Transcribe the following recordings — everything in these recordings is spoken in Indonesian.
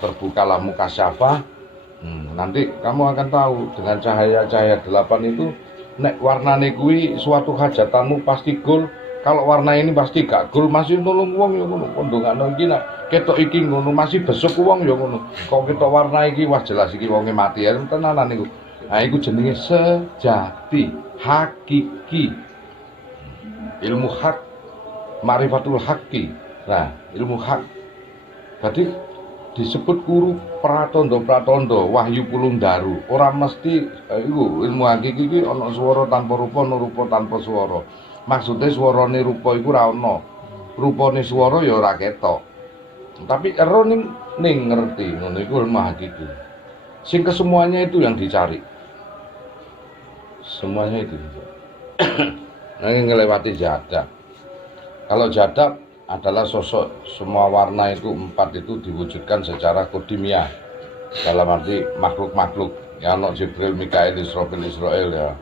terbukalah mukasyafah. Nanti kamu akan tahu dengan cahaya-cahaya 8 itu nek warnane kuwi suatu hajatanmu pasti gol. Kalau warna ini pasti gak gol, masih nulung wong ya ngono. Kondongane iki nek ketok iki ngono masih besuk wong ya ngono. Kok ketok warna iki wah jelas iki wonge mati ya tenanan niku. Nah iku jenenge sejati, hakiki. Ilmu hak, ma'rifatul haqqi. Nah, ilmu hak. Jadi disebut guru pratondo, wahyu pulung daru. Ora mesti iku ilmu hakiki iki ana swara tanpa rupa, ana rupa tanpa swara. Maksudnya swarane rupa iku ora ana. Rupane swara ya ora ketok. Tapi ero ning ngerti ngono iku ilmu hakiki. Sing kesemuanya itu yang dicari. Semuanya itu. Nanti ngelewati jadab. Kalau jadab adalah sosok semua warna itu 4 itu diwujudkan secara kodimiah. Dalam arti makhluk-makhluk. Ya ono Jibril, Mikail, Israfil ya.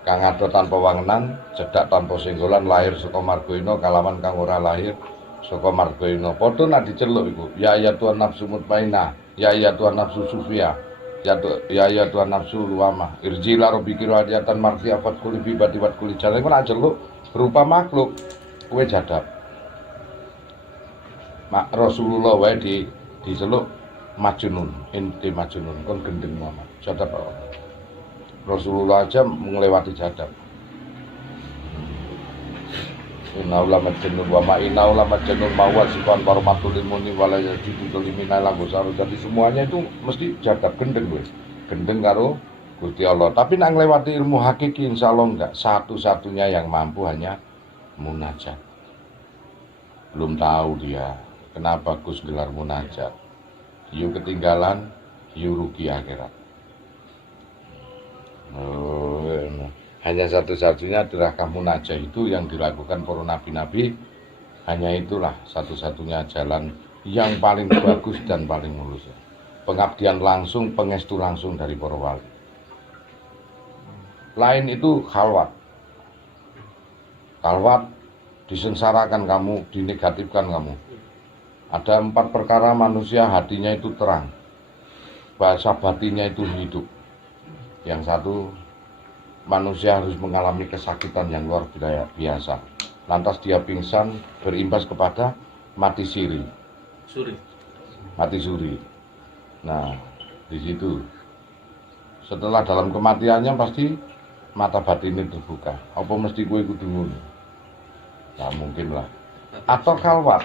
Kang ado tanpa wangenan, cedak tanpa singgolan, lahir saka margoina, kalawan kang ora lahir saka margoina. Padha nek diceluk iku, ya Tuhan nafsu mutmainah, ya Tuhan nafsu sufia, ya Tuhan nafsu luamah, irjila rabbiki radiyatan marfiyafat kuli bibati wat kuli jalan. Nek celuk berupa makhluk, kowe jadab. Mak Rasulullah wae diceluk majnun, inti majnun, kon gendeng Muhammad. Jadab apa? Rasulullah aja melewati jadab. Inna ulama jenun wa ma inna ulama jenun mawal sifan warmatul ilmuni walaya jidu limina langgosaru. Jadi semuanya itu mesti jadab, gendeng gue. Gendeng karo Gusti Allah. Tapi nak ngelewati ilmu hakiki insya Allah enggak. Satu-satunya yang mampu hanya munajat. Belum tahu dia kenapa Gus gelar munajat. Yuk ketinggalan, yuk rugi akhirat. Hanya satu-satunya adalah munajat itu yang dilakukan para nabi-nabi. Hanya itulah satu-satunya jalan yang paling bagus dan paling mulus. Pengabdian langsung, pengestu langsung dari para wali. Lain itu khalwat. Khalwat disengsarakan kamu, dinegatifkan kamu. Ada 4 perkara manusia hatinya itu terang, bahasa batinnya itu hidup. Yang satu, manusia harus mengalami kesakitan yang luar biasa. Lantas dia pingsan, berimbas kepada mati suri. Mati suri. Nah, di situ. Setelah dalam kematiannya pasti mata batinnya terbuka. Apa mesti gue kudu ngono? Nah, mungkin lah. Atau khalwat,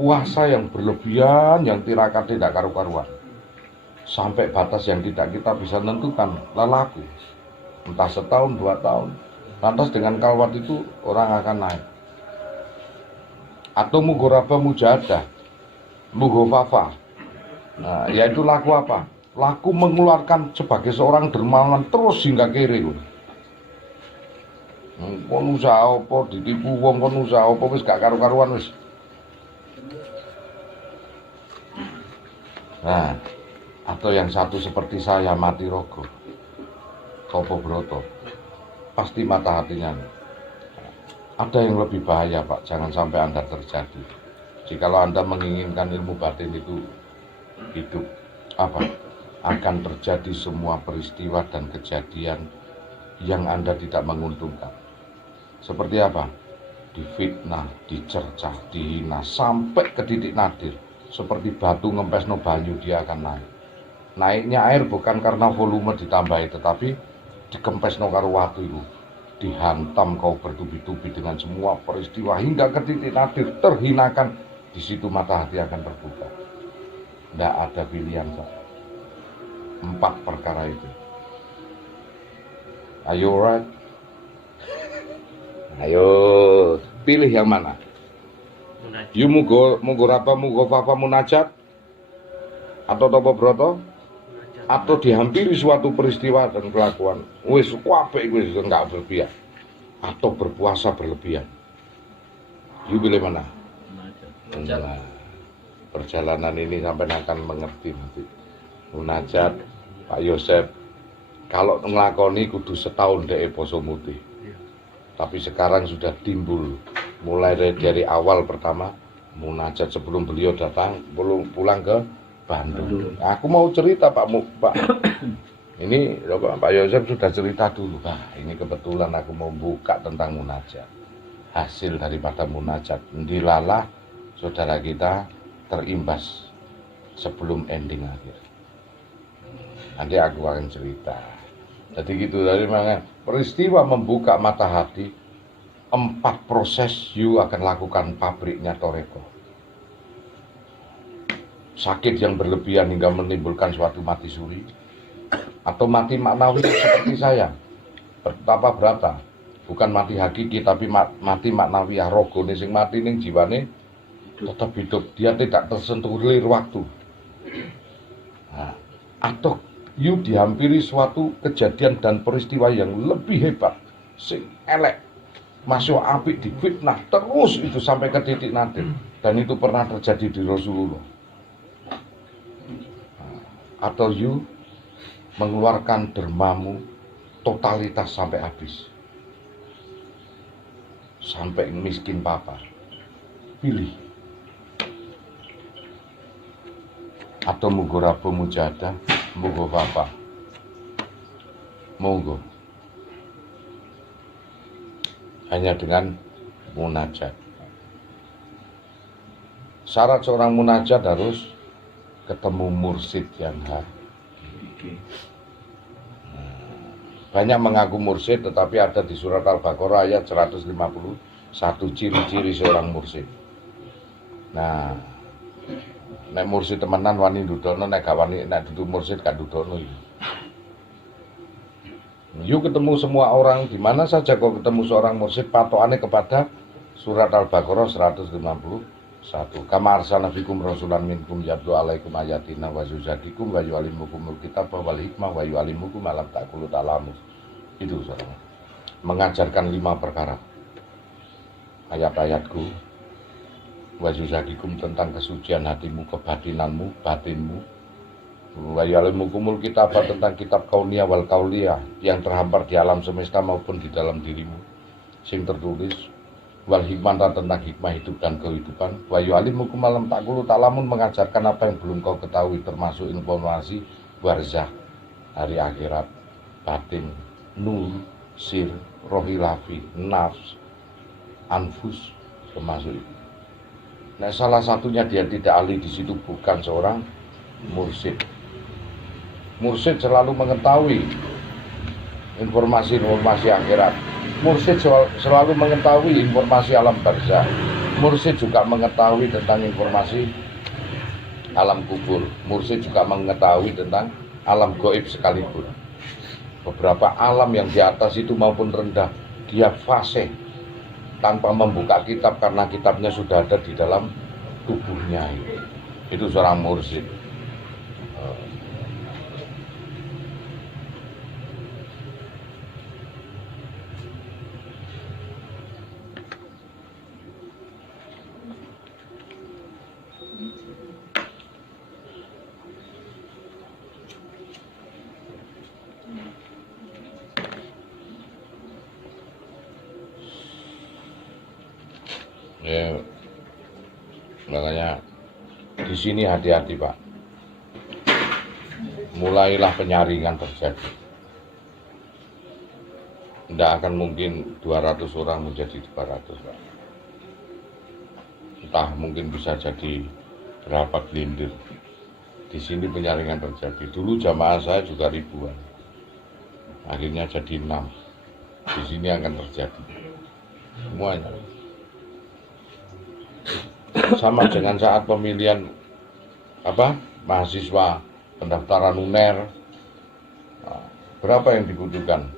puasa yang berlebihan, yang tirakat tidak karu-karuan. Sampai batas yang tidak kita bisa tentukan, lelaku. Entah setahun, 2 tahun. Lantas dengan khalwat itu orang akan naik. Atau mugoraba mujahadah, mughofafah. Nah, yaitu laku apa? Laku mengeluarkan sebagai seorang dermawan terus hingga kiri. Kon usaha apa ditipu wong, kon usaha apa wis gak karu-karuan wis. Nah, atau yang satu seperti saya mati rogo, Topo Broto, pasti mata hatinya. Ada yang lebih bahaya Pak, jangan sampai Anda terjadi. Jikalau Anda menginginkan ilmu batin itu hidup, apa? Akan terjadi semua peristiwa dan kejadian yang Anda tidak menguntungkan. Seperti apa? Difitnah, dicercah, dihina, sampai ke titik nadir. Seperti batu ngempes no banyu dia akan naik. Naiknya air bukan karena volume ditambahi, tetapi dikempes no karo watu itu. Dihantam kau bertubi-tubi dengan semua peristiwa hingga ke titik nadir, terhinakan. Di situ mata hati akan terbuka. Tidak ada pilihan, Pak. 4 perkara itu. Ayo, right? Ayo, pilih yang mana? You mugoraba, mughofafah, munajat, atau Topo Broto, atau dihampiri suatu peristiwa dan kelakuan. Wis kabeh wis enggak berlebihan. Atau berpuasa berlebihan. You pilih mana? Nah, perjalanan ini sampai akan mengerti nanti. Munajat, Pak Yosep, kalau ngelakoni kudu setahun deh poso mutih. Tapi sekarang sudah timbul, mulai dari awal pertama munajat sebelum beliau datang, pulang ke Bandung. Aku mau cerita Pak Ini Pak Yosef sudah cerita dulu Pak. Ini kebetulan aku mau buka tentang munajat. Hasil daripada munajat. Dilalah saudara kita terimbas sebelum ending akhir. Nanti aku akan cerita. Jadi gitu dari mana peristiwa membuka mata hati. 4 proses you akan lakukan pabriknya Toreko. Sakit yang berlebihan hingga menimbulkan suatu mati suri, atau mati maknawi seperti saya. Betapa berata, bukan mati hakiki tapi mati maknawi. Rogone sing mati ning jiwane tetap hidup, dia tidak tersentuh lir waktu. Nah, atau you dihampiri suatu kejadian dan peristiwa yang lebih hebat, sing elek, masuk api difitnah terus itu sampai ke titik nadir, dan itu pernah terjadi di Rasulullah. Atau you mengeluarkan dermamu totalitas sampai habis, sampai miskin papa. Pilih. Atau mugo rabu mujadah, mugo papa, monggo. Hanya dengan munajat. Syarat seorang munajat harus ketemu mursyid yang hak. Banyak mengaku mursyid, tetapi ada di surat Al-Baqarah ayat 151 ciri-ciri seorang mursyid. Nah, nek mursyid temenan wani dudono, nek gak wani, nek dudu mursyid gak dudono. You ketemu semua orang, di mana saja kau ketemu seorang mursyid, patokannya kepada surat Al-Baqarah 151. Kama arsalna fikum rasulan minkum yatlu alaikum ayatina wa yuzakkikum wa yu'allimukumul kitaba wal hikmah wa yu'allimukum ma lam takunu ta'lamun. Itu saudara. Mengajarkan 5 perkara. Ayat-ayatku, wa yuzakkikum tentang kesucian hatimu, kebatinanmu, batinmu. Wa yu'allimukumul kitaba tentang kitab kauniyah wal kauliyah yang terhampar di alam semesta maupun di dalam dirimu sing tertulis, wal hikmah tentang hikmah hidup dan kehidupan, wa yu'allimukum ma lam takunu ta'lamun mengajarkan apa yang belum kau ketahui termasuk informasi barzah, hari akhirat, batin, nur, sir, rohilafi, nafs, anfus, termasuk itu. Nah, salah satunya dia tidak ahli di situ bukan seorang mursyid. Mursyid selalu mengetahui informasi-informasi akhirat. Mursyid selalu mengetahui informasi alam barzah. Mursyid juga mengetahui tentang informasi alam kubur. Mursyid juga mengetahui tentang alam gaib sekalipun. Beberapa alam yang di atas itu maupun rendah, dia fasih tanpa membuka kitab karena kitabnya sudah ada di dalam tubuhnya. Itu seorang mursyid. Ya, makanya di sini hati-hati Pak. Mulailah penyaringan terjadi. Tidak akan mungkin 200 orang menjadi 200 Pak. Entah mungkin bisa jadi berapa gelindir. Di sini penyaringan terjadi. Dulu jamaah saya juga ribuan. Akhirnya jadi 6. Di sini akan terjadi. Semuanya. Sama dengan saat pemilihan mahasiswa pendaftaran UNER, berapa yang dibutuhkan?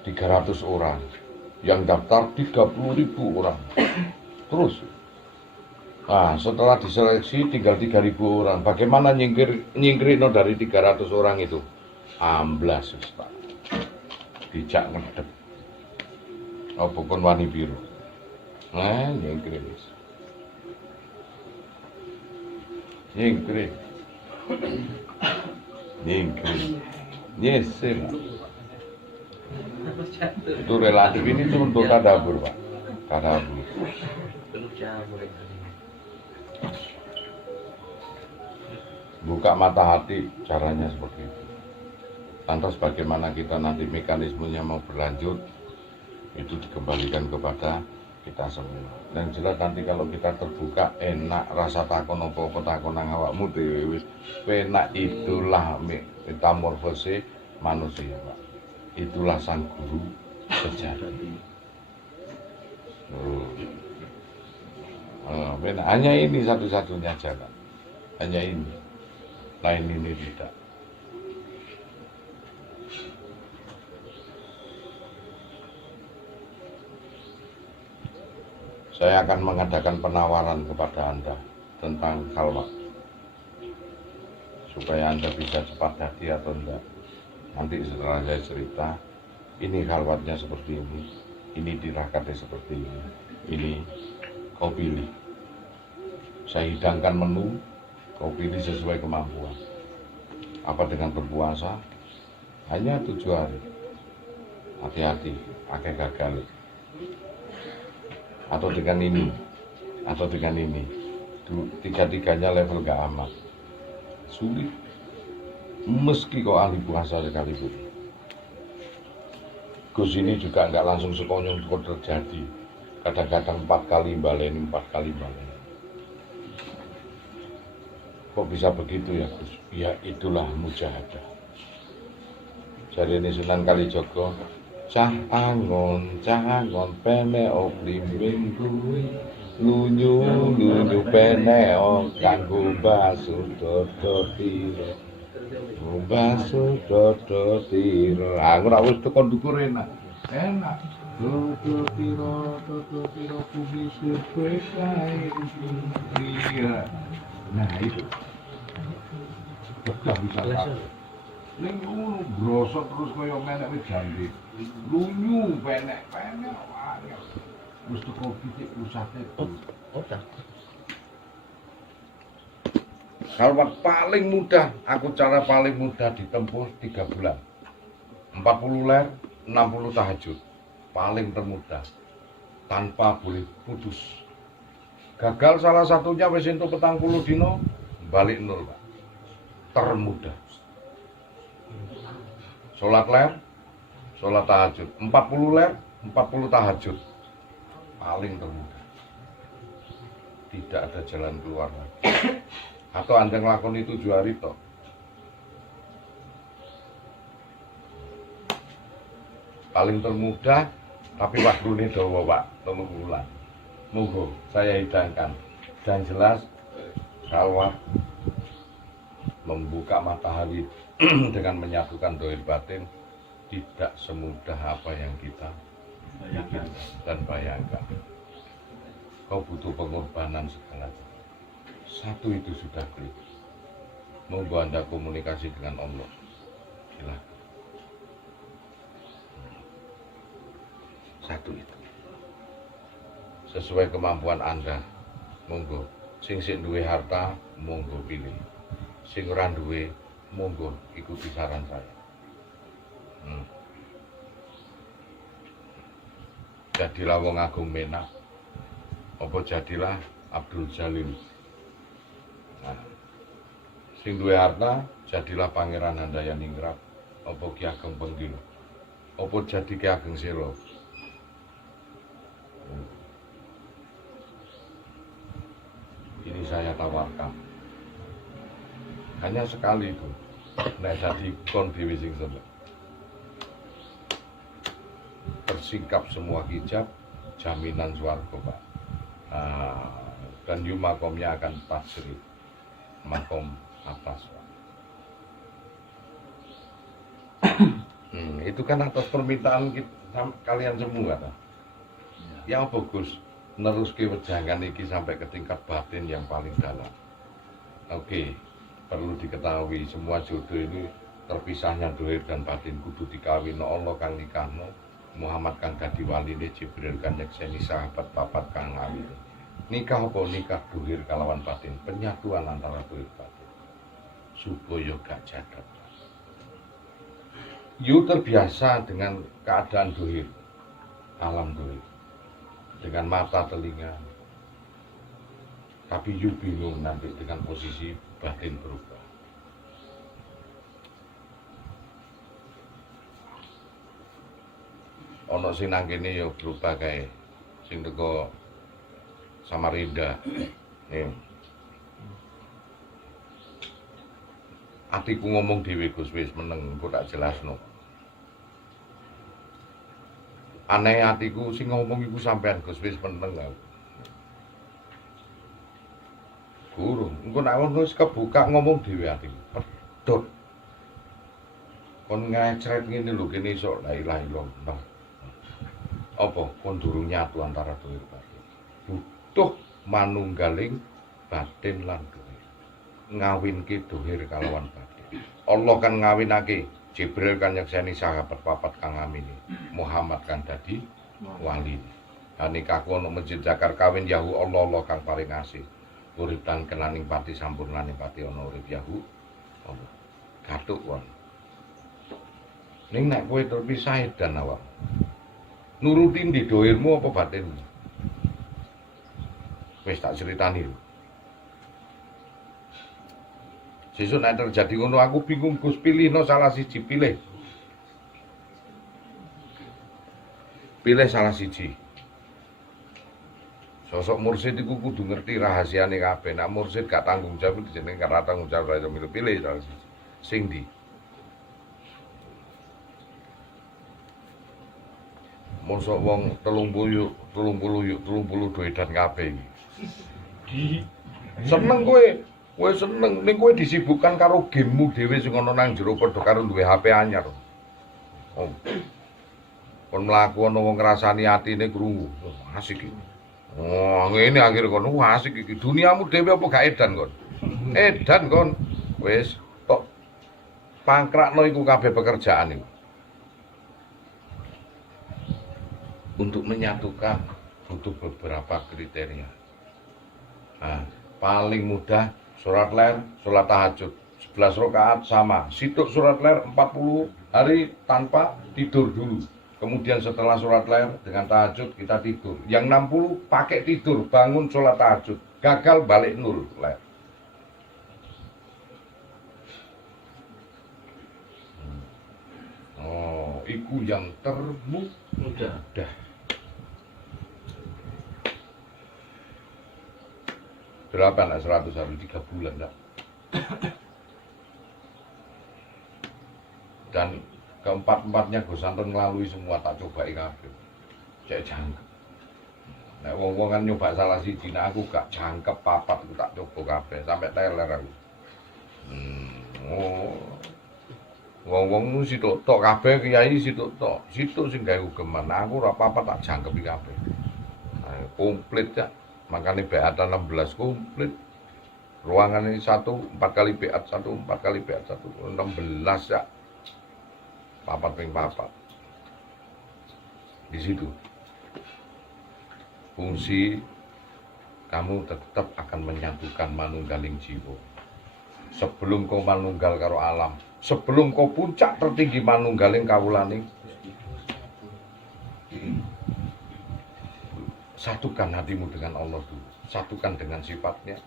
300 orang, yang daftar 30.000 orang. Terus nah, setelah diseleksi tinggal 3.000 orang. Bagaimana nyingkirin dari 300 orang itu? Amblas Pak. Bijak ngedep. Apapun wani biru. Nah, nyingkirin. Nyingkirin. Nyesel. Itu relatif, ini itu untuk tadabur Pak. Tadabur. buka mata hati, caranya seperti itu. Lantas bagaimana kita nanti mekanismenya mau berlanjut, itu dikembalikan kepada kita semua. Dan jelas nanti kalau kita terbuka, enak rasa takon apa-apa takon nang awakmu dhewe wis penak. Itulah metamorfose manusia, Pak. Itulah sang guru sejati. Hanya ini satu-satunya jalan, hanya ini, lain ini tidak. Saya akan mengadakan penawaran kepada Anda tentang khalwat, supaya Anda bisa cepat hati atau enggak. Nanti setelah saya cerita, ini khalwatnya seperti ini tirakatnya seperti ini kau pilih. Saya hidangkan menu, kau pilih sesuai kemampuan. Apa dengan berpuasa? Hanya 7 hari. Hati-hati, pakai gagal. Atau dengan ini, atau dengan ini. Tiga-tiganya level gak aman. Sulit. Meski kau ahli puasa sekalipun. Gus ini juga nggak langsung sekonyong terjadi. Kadang-kadang 4 kali baleni, 4 kali baleni. Kok bisa begitu ya Gus? Ya itulah mujahadah. Jadi ini Sunan Kalijaga, cah angon peneo blimbing kuwi lunyu peneo kanggo basuh dodo tiro. Basuh dodo tiro. Aku ora wis tekan ndukur enak. Dodo tiro kuwi suwe kae. Iya. Nah itu. Gak bisa tak. Ning ngono brosot terus kaya menek wis jandi. Lunyu penek wae. Wis teko pitik pusate. Khalwat paling mudah, cara paling mudah ditempuh 3 bulan. 40 ler, 60 tahajud. Paling termudah. Tanpa boleh putus. Gagal salah satunya wis entuk 40 dino, balik 0, Pak. Termudah. Sholat ler, sholat tahajud. 40 ler, 40 tahajud. Paling termudah. Tidak ada jalan keluar lagi. Atau Anda ngelakoni 7 hari toh. Paling termudah, tapi waktunya dawa Pak, 3 bulan. Monggo saya hidangkan. Dan jelas khalwat membuka matahari dengan menyatukan dohir batin tidak semudah apa yang kita bayangkan dan bayangkan. Kau butuh pengorbanan segalanya. Satu itu sudah klik. Monggo Anda komunikasi dengan Allah. Silakan. Satu itu. Sesuai kemampuan Anda. Monggo. Sing duwe harta, monggo pilih. Sing ora duwe, monggo ikuti saran saya. Jadilah wong agung menak. Apa jadilah Abdul Jalil. Nah, sing duwe harta, jadilah Pangeran Handayaningrat. Apa Ki Ageng Penggil. Apa jadi Ki Ageng Selo. Ini saya tawarkan. Hanya sekali itu. Nek jadi kon dhewe sing seneng. Tersingkap semua hijab, jaminan swarga, Pak. Dan makomnya akan pasri, makom atas. Itu kan atas permintaan kita, kalian semua. Yang bagus, neruske wejangan iki sampai ke tingkat batin yang paling dalam. Oke, perlu diketahui semua jodoh ini terpisahnya dohir dan batin kudu dikawin Allah kang nikahno, Muhammad kang dadi waline, Jibril kang nyekseni, sahabat papat kang ngawini. Nikah apa? Nikah dohir kalawan batin, penyatuan antara dohir batin supaya gak jadab. You terbiasa dengan keadaan dohir, alam dohir, dengan mata telinga, tapi you bingung nanti dengan posisi batin berubah. ana sing nang kene ya berubah kae. Sing teko Samarinda. Atiku ngomong dhewe Gus wis meneng engko tak jelasno. Aneh atiku sing ngomong iku sampean Gus wis meneng aku. Guru, engko nek wis kebuka ngomong dhewe atiku. Pedhot. Kon ngecret ngene lho kene iso la ilaha illallah. Apa kon durung nyatu antara dohir batin. Butuh manunggaling batin lan dohir. Ngawinke dohir kalawan batin. Allah kan ngawinake, Jibril kan nyekseni sahabat papat kang ngamini. Muhammad kan dadi wali. Nikahku ana masjid Jakar kawin Yahu Allah kang paling asih. Urip dan kenaning pati sampun laning pati ana urip Yahu Allah. Gathuk kon. Ning nek kowe terpisah edan awak. Nuruti ndi dohirmu apa batinmu? Wis tak critani lho. Sesuk nek terjadi ngono aku bingung Gus pilihno salah siji pilih. Pilih salah siji. Sosok mursid iku kudu ngerti rahasiane kabeh. Nek mursid gak tanggung jawab jenenge gak tanggung jawab ora iso pilih salah siji. Sing ndi? Mosok wong 30 doedan kabeh iki. Seneng kowe seneng ning kowe disibukkan karo gamemu dhewe sing ana nang jero padha karo duwe HP anyar. Oh. Kon mlaku ana wong ngrasani atine krungu. Asik iki. Oh, ngene akhir kon asik iki. Duniamu dhewe apa gak edan kon? Edan kon. Wis tok pangkrakno iku kabeh pekerjaan iku. Untuk menyatukan butuh beberapa kriteria. Nah, paling mudah surat ler, sholat tahajud 11 rakaat sama. Situk surat ler 40 hari tanpa tidur dulu. Kemudian setelah surat ler dengan tahajud kita tidur. Yang 60 pakai tidur, bangun sholat tahajud. Gagal balik nul ler. Oh, iku yang termudah. Berapa nak 100 hari 3 bulan enggak? Dan keempat-empatnya Gus Anton ngelalui semua tak coba kabeh. Cek jangkep. Nek wong-wong kan nyoba salah siji, nek aku gak jangkep papat aku tak coba kabeh sampai teler aku. Oh. Wong-wong situk tok kabeh kiai situk tok. Situk sing gawe ugeman. Aku ora papat tak jangkepi kabeh. Komplit ya. Makanya beat 16 komplit. Ruangan ini 1 4 kali beat 1 4 kali beat 1 16 ya. Papat ping papat. Di situ fungsi kamu tetap akan menyatukan manunggaling jiwa. Sebelum kau manunggal karo alam, sebelum kau puncak tertinggi manunggaling kawulaning, satukan hatimu dengan Allah dulu. Satukan dengan sifatnya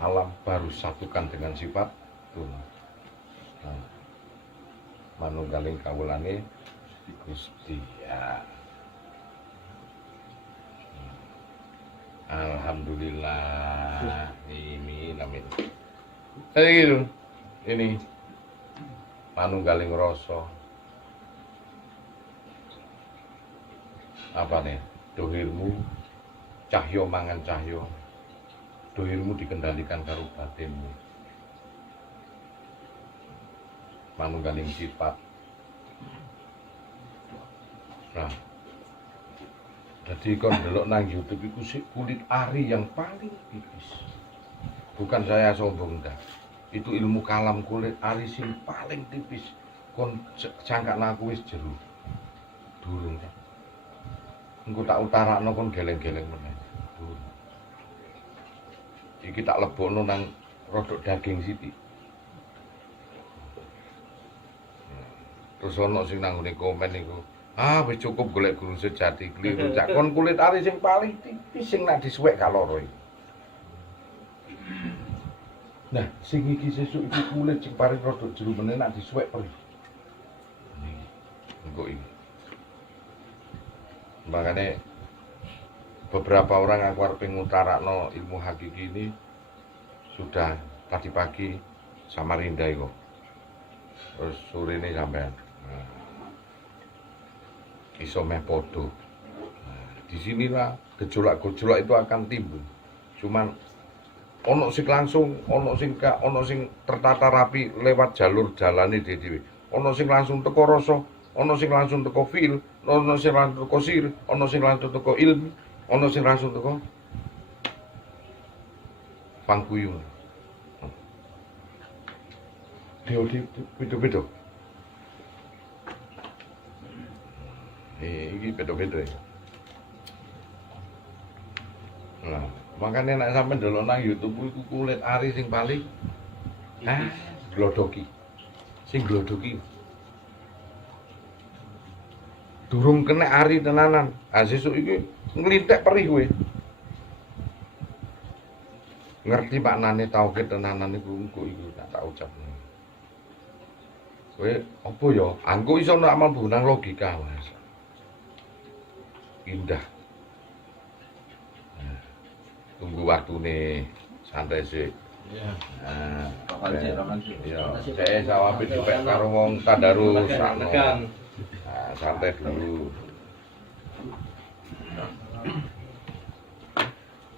alam, baru satukan dengan sifat Tuhan. Nah, manunggaling kawulane Gusti ya. Alhamdulillah. Ini namanya. Kayak gitu. Ini manunggaling rasa. Apa nih? Dohirmu cahyo mangan cahyo, dohirmu dikendalikan karo batinmu. Manunggaling sifat. Nah, jadi kon delok nang YouTube iku sik kulit ari yang paling tipis. Bukan saya sombong dah. Itu ilmu kalam kulit ari sing paling tipis. Kon jangkakna aku wis jero. Durung ta. Engko tak utarakno kon geleng-geleng meneh. Iki tak lebokno nang rodok daging sithik. Terus ono sing nang ngene komen niku, wis cukup golek guru sejati kliru. Cak kon kulit ari sing paling tipis sing nek disuwek gak lara iki. Nah, sing iki sesuk iki kulit sing paling rodok jero meneh nek disuwek perih. Engko iki. Makanya beberapa orang aku arep ngutarakno ilmu hakiki ini sudah tadi pagi Samarinda kok. Terus sore ini sampean. Iso meh podo. Disinilah gejolak-gejolak itu akan timbul. Cuman ono sing langsung, ono sing tertata rapi lewat jalur jalane dhewe. Ono sing langsung teko rasa, ono sing langsung teko feel, ono sing langsung teko sir, ono sing langsung teko ilmu, ono sing langsung teko pangkuyung. Beda-beda. Iki beda-beda ya. Nah, makanya nek sampean delok nang YouTube iku kulit ari sing paling glodoki. Sing glodoki. Durung kena ari tenanan. Sesuk iki nglintek perih kowe. Ngerti maknane tauhid tenanan iku engko iku tak ucapne. Kowe apa ya? Angko iso nak mampu nang logika, Mas. Indah. Tunggu waktune santai sih. Iya. Nah, Rokan sih. iya, saya sawabe dipek karo wong tadarus sakno. Tekan. Nah, santai dulu.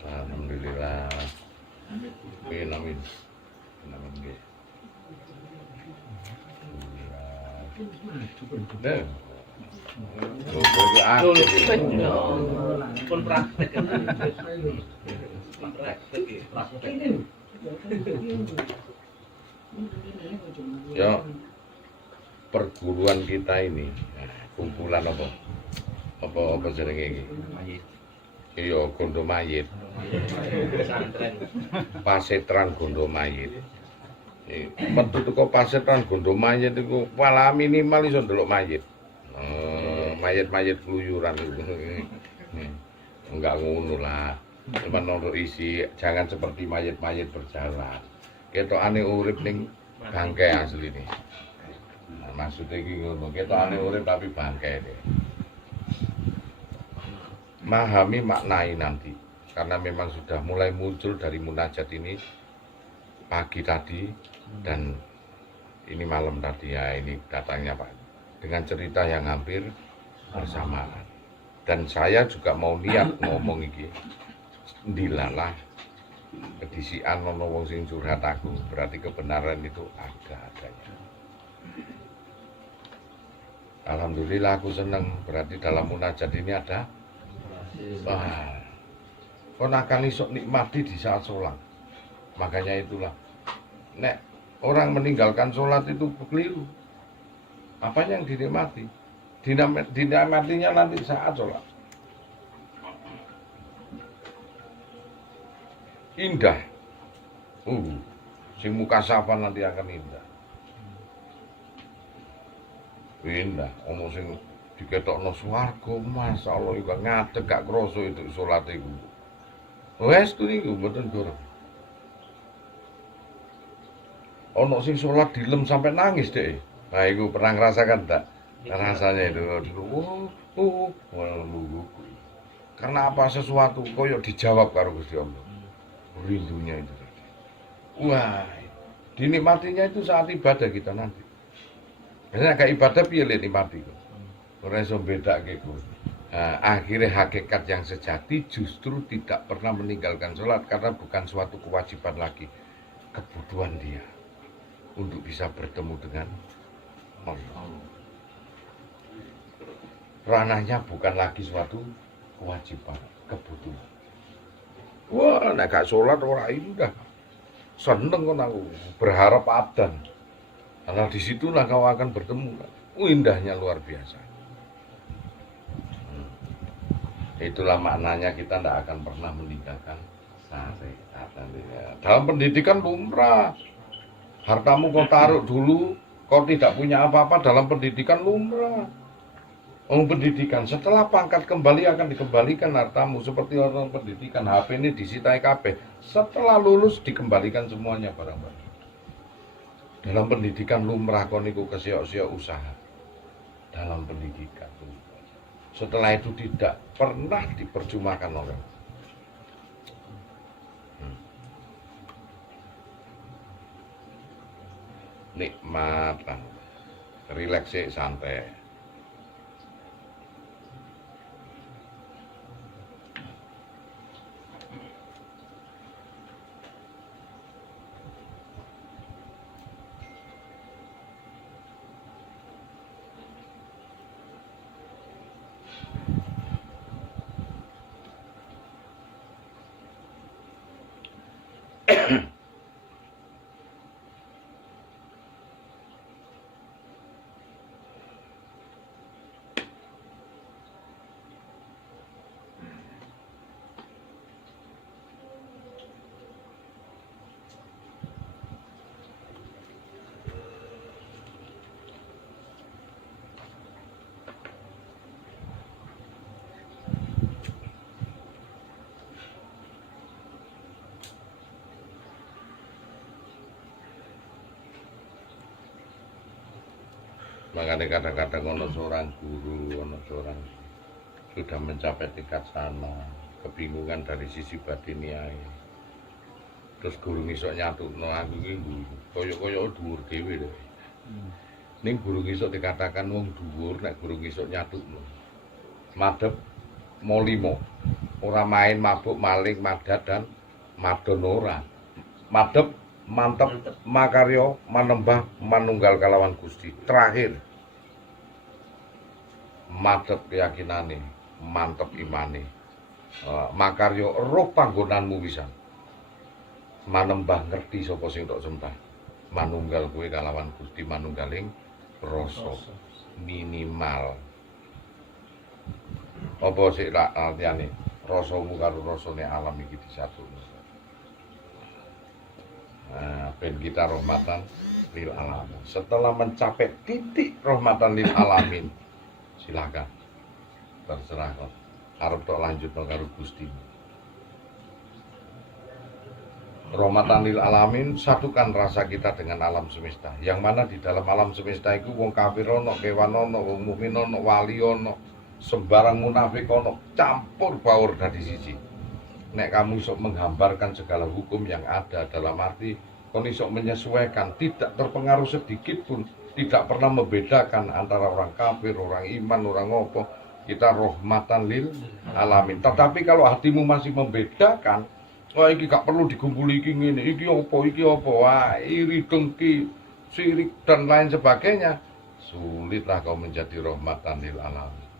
Alhamdulillah. Amin amin. Amin nggih. Nah. Oh, bagi akeh. Pun praktek. Praktek. Ya, perguruan kita ini kumpulan apa jenenge iki? Mayit. Iya, gondo mayit. Pesantren. Pasetran gondo mayit. Metu teko pasetran gondo mayit iku wala minimal iso ndelok mayit. Mayit-mayit keluyuran itu. Enggak ngono lah. Cuman ono isi, jangan seperti mayit-mayit berjalan. Ketokane urip ning bangkai asli nih. Nah, maksudnya iki ngono, ketokane urip tapi bangkai deh. Memahami maknai nanti, karena memang sudah mulai muncul dari munajat ini pagi tadi dan ini malam tadi ya, ini datangnya Pak dengan cerita yang hampir bersamaan. Dan saya juga mau niat ngomong iki ndilalah kedisian ono wong sing curhat aku, berarti kebenaran itu ada adanya. Alhamdulillah aku seneng, berarti dalam munajat ini ada kon akan iso nikmati di saat sholat. Makanya itulah nek orang meninggalkan sholat itu keliru. Apa yang dinikmati? Dinikmatinya nanti saat sholat. Indah. Sing muka sapa nanti akan indah. Indah. Ono sing diketokno swarga, masyaallah iku ngadeg gak krasa itu salat iku. Wes tu niku mboten goreng. Ono sing salat dilem sampai nangis deh. Nah, iku pernah ngerasakan tak? Rasanya itu, nunggu. Karena apa sesuatu koyo dijawab karo Gusti Allah. Rindunya itu. Wah, dinikmatinya itu saat ibadah kita nanti. Biasanya kayak ibadah piye nikmati kok. Ora iso bedake kok. Nah, akhirnya hakikat yang sejati justru tidak pernah meninggalkan sholat karena bukan suatu kewajiban lagi, kebutuhan dia untuk bisa bertemu dengan Allah. Ranahnya bukan lagi suatu kewajiban, kebutuhan. Wah, nek gak sholat ora indah. Seneng kon aku, berharap adan. Karena disitulah kau akan bertemu. Indahnya luar biasa. Itulah maknanya kita tidak akan pernah meninggalkan syariat. Dalam pendidikan lumrah. Hartamu kau taruh dulu, kau tidak punya apa-apa dalam pendidikan lumrah. Pendidikan setelah pangkat kembali akan dikembalikan hartamu seperti orang pendidikan. HP ini disitai kabeh. Setelah lulus dikembalikan semuanya barang-barang. Dalam pendidikan lumrah kau niku kesiok-siok usaha. Dalam pendidikan Setelah itu tidak pernah dipercumakan oleh nikmat lah, rileks sih, santai. Makanya kadang-kadang ono seorang guru, ono seorang sudah mencapai tingkat sana, kebingungan dari sisi batiniah. Terus guru ngisok nyatukno aku iki koyo-koyo dhuwur dhewe lho. Ning guru ngisok dikatakan wong dhuwur, nek guru ngisok nyatukno. Madhep molimo. Ora main mabuk maling madat dan madon ora. Madhep mantep makarya manembah manunggal kalawan Gusti. Terakhir madhep keyakinane, mantep imane. Makarya roh panggonanmu pisan. Manembah ngerti sapa sing tok sembah. Manunggal kuwi kalawan Gusti manunggaling rasa minimal. Apa sik lak artine rasamu karo rasane alam iki disatuno. Nah, ben kita rahmatan lil alamin. Setelah mencapai titik rahmatan lil alamin, silakan terserah kok. Arep tok lanjutno karo Gusti. Rahmatan lil alamin, satukan rasa kita dengan alam semesta. Yang mana di dalam alam semesta itu wong kafir ono, kewan ono, wong mukmin ono, wali ono, sembarang munafik ono, campur baur dari sisi. Nek kamu iso menggambarkan segala hukum yang ada, dalam arti kon iso menyesuaikan, tidak terpengaruh sedikit pun, tidak pernah membedakan antara orang kafir, orang iman, orang opo, kita rahmatan lil alamin. Tetapi kalau hatimu masih membedakan, wah iki gak perlu digumpuli iki ngene, iki opo, wah iri dengki, sirik dan lain sebagainya, sulitlah kau menjadi rahmatan lil alamin.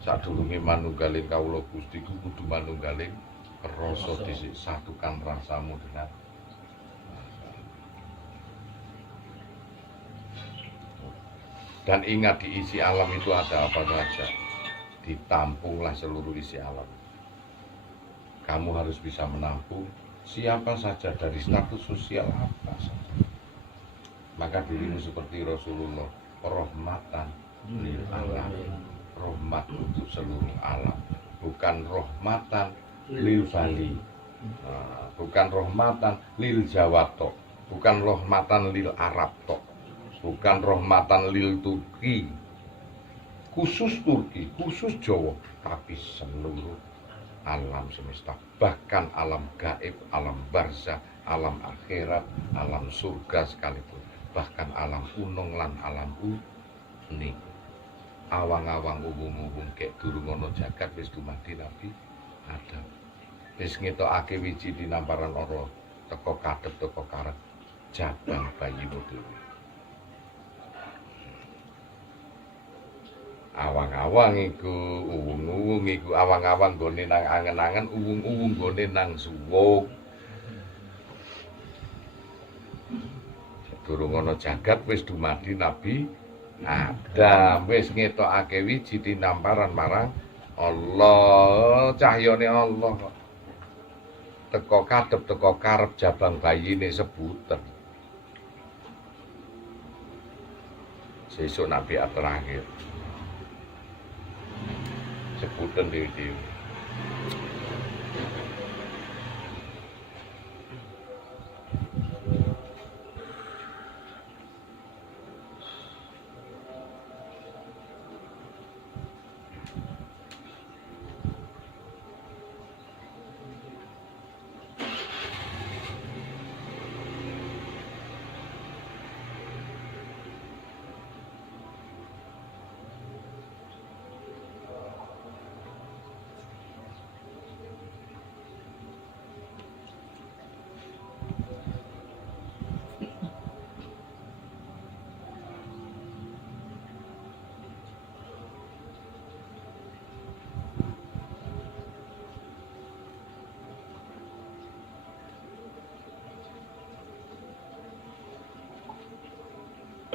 Sadurunge manunggaling kawula Gusti kudu manunggaling rasa dhisik, satukan rasamu dengan dan ingat di isi alam itu ada apa saja, ditampunglah seluruh isi alam. Kamu harus bisa menampung siapa saja dari status sosial apa saja. Maka dirimu seperti Rasulullah, rahmatan lil alamin. Rahmat untuk seluruh alam, bukan rahmatan lil Bali, bukan rahmatan lil Jawa tok, bukan rahmatan lil Arab tok, bukan rahmatan lil Turki, khusus Turki, khusus Jawa, tapi seluruh alam semesta, bahkan alam gaib, alam barzah, alam akhirat, alam surga sekalipun, bahkan alam unung lan alam uning. Awang-awang umum-umum kek durung ana jagat wis dumadi Nabi Adam. Wis ngetokake wiji dinamparan ora teka kadhep teka karep jabang bayimu dhewe. Awang-awang iku uwung-uwung iku awang-awang gone nang angen-angen, uwung-uwung gone nang suwung. Durung ana jagat wis dumadi Nabi Adam, wis ngetokake wiji dinamparan marang Allah, cahyane Allah. Teko kadhep teko karep jabang bayine sebutan. Sesuk nabi terakhir. Sebutan dhewe-dhewe.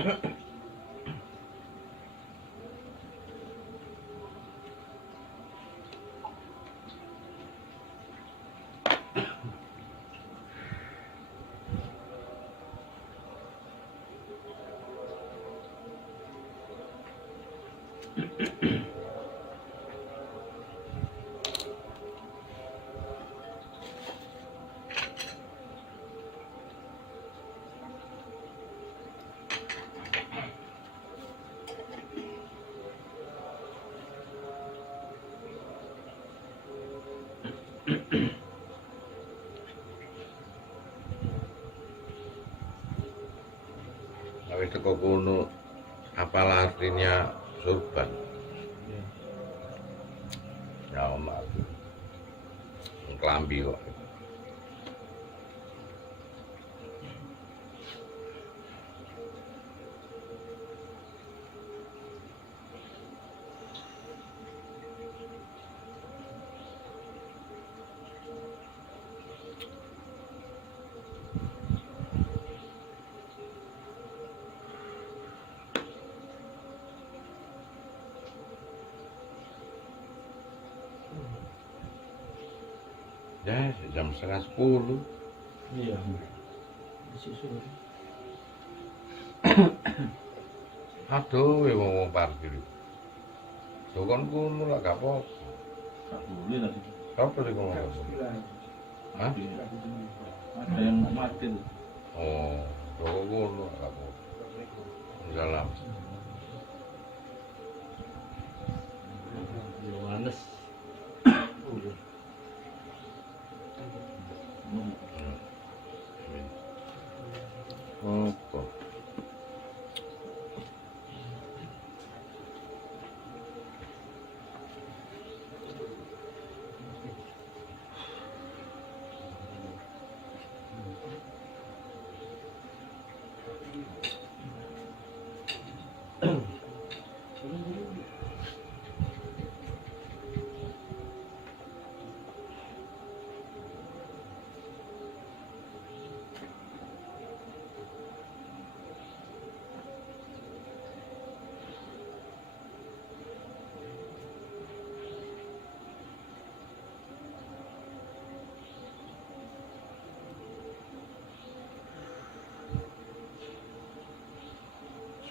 Tapi teko kono apalah artinya surban. Ya omah. Klambi kok. Ya, jam 9:30. Iya. Masih suruh. Aduh, wong parkir. Dokon kono lah gak apa-apa. Tak boleh lagi. Apa sih ngomong? Hah? Ada yang mati tuh. Oh, dokon kono gak apa-apa. Salam. Yohanes. Apa?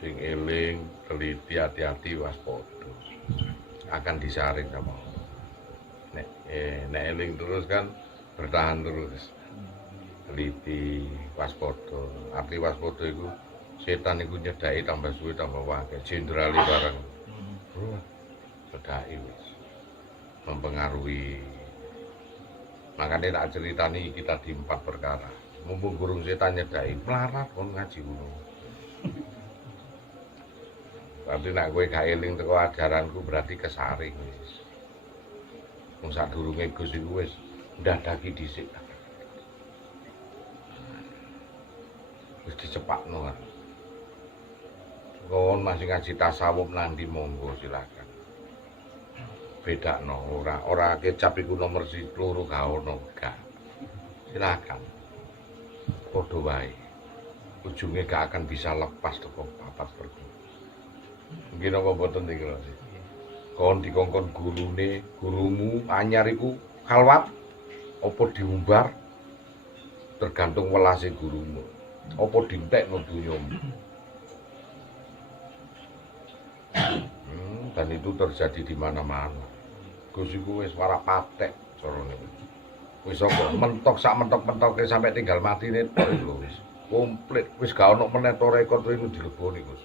Sing eling, teliti, hati-hati, waspada. Akan disaring sama Allah. Nek eling terus kan bertahan terus. Teliti, waspada. Arti waspada itu setan itu nyedai tambah suwe tambah wakil. Jenderali bareng. Nyedai wis. Mempengaruhi. Makanya tak ceritani kita di 4 perkara. Mumpung gurung setan nyedai, melarat kon ngaji ngono. Berarti nek kowe gak eling teko ajaranku berarti kesaring wis. Wong sadurunge Gus iku wis ndadaki dhisik. Wis dicepakno kan. Kon masih ngaji tasawuf nandi monggo silakan. Bedakno ora kecap iku nomor 2 gak ono gak. Silakan. Padha wae. Ujunge gak akan bisa lepas teko papat perkara. Mungkin apa boten iki lho. Kon dikongkon gurune, gurumu anyar iku kalwat apa diumbar tergantung welase gurumu. Apa dientekno dunyamu. Dan itu terjadi di mana-mana. Gus iku wis ora patek carane. Wis apa mentok sak mentok-mentoke sampai tinggal matine tok lho wis. Komplit wis gak ono meneh to rekor iku dileboni Gus.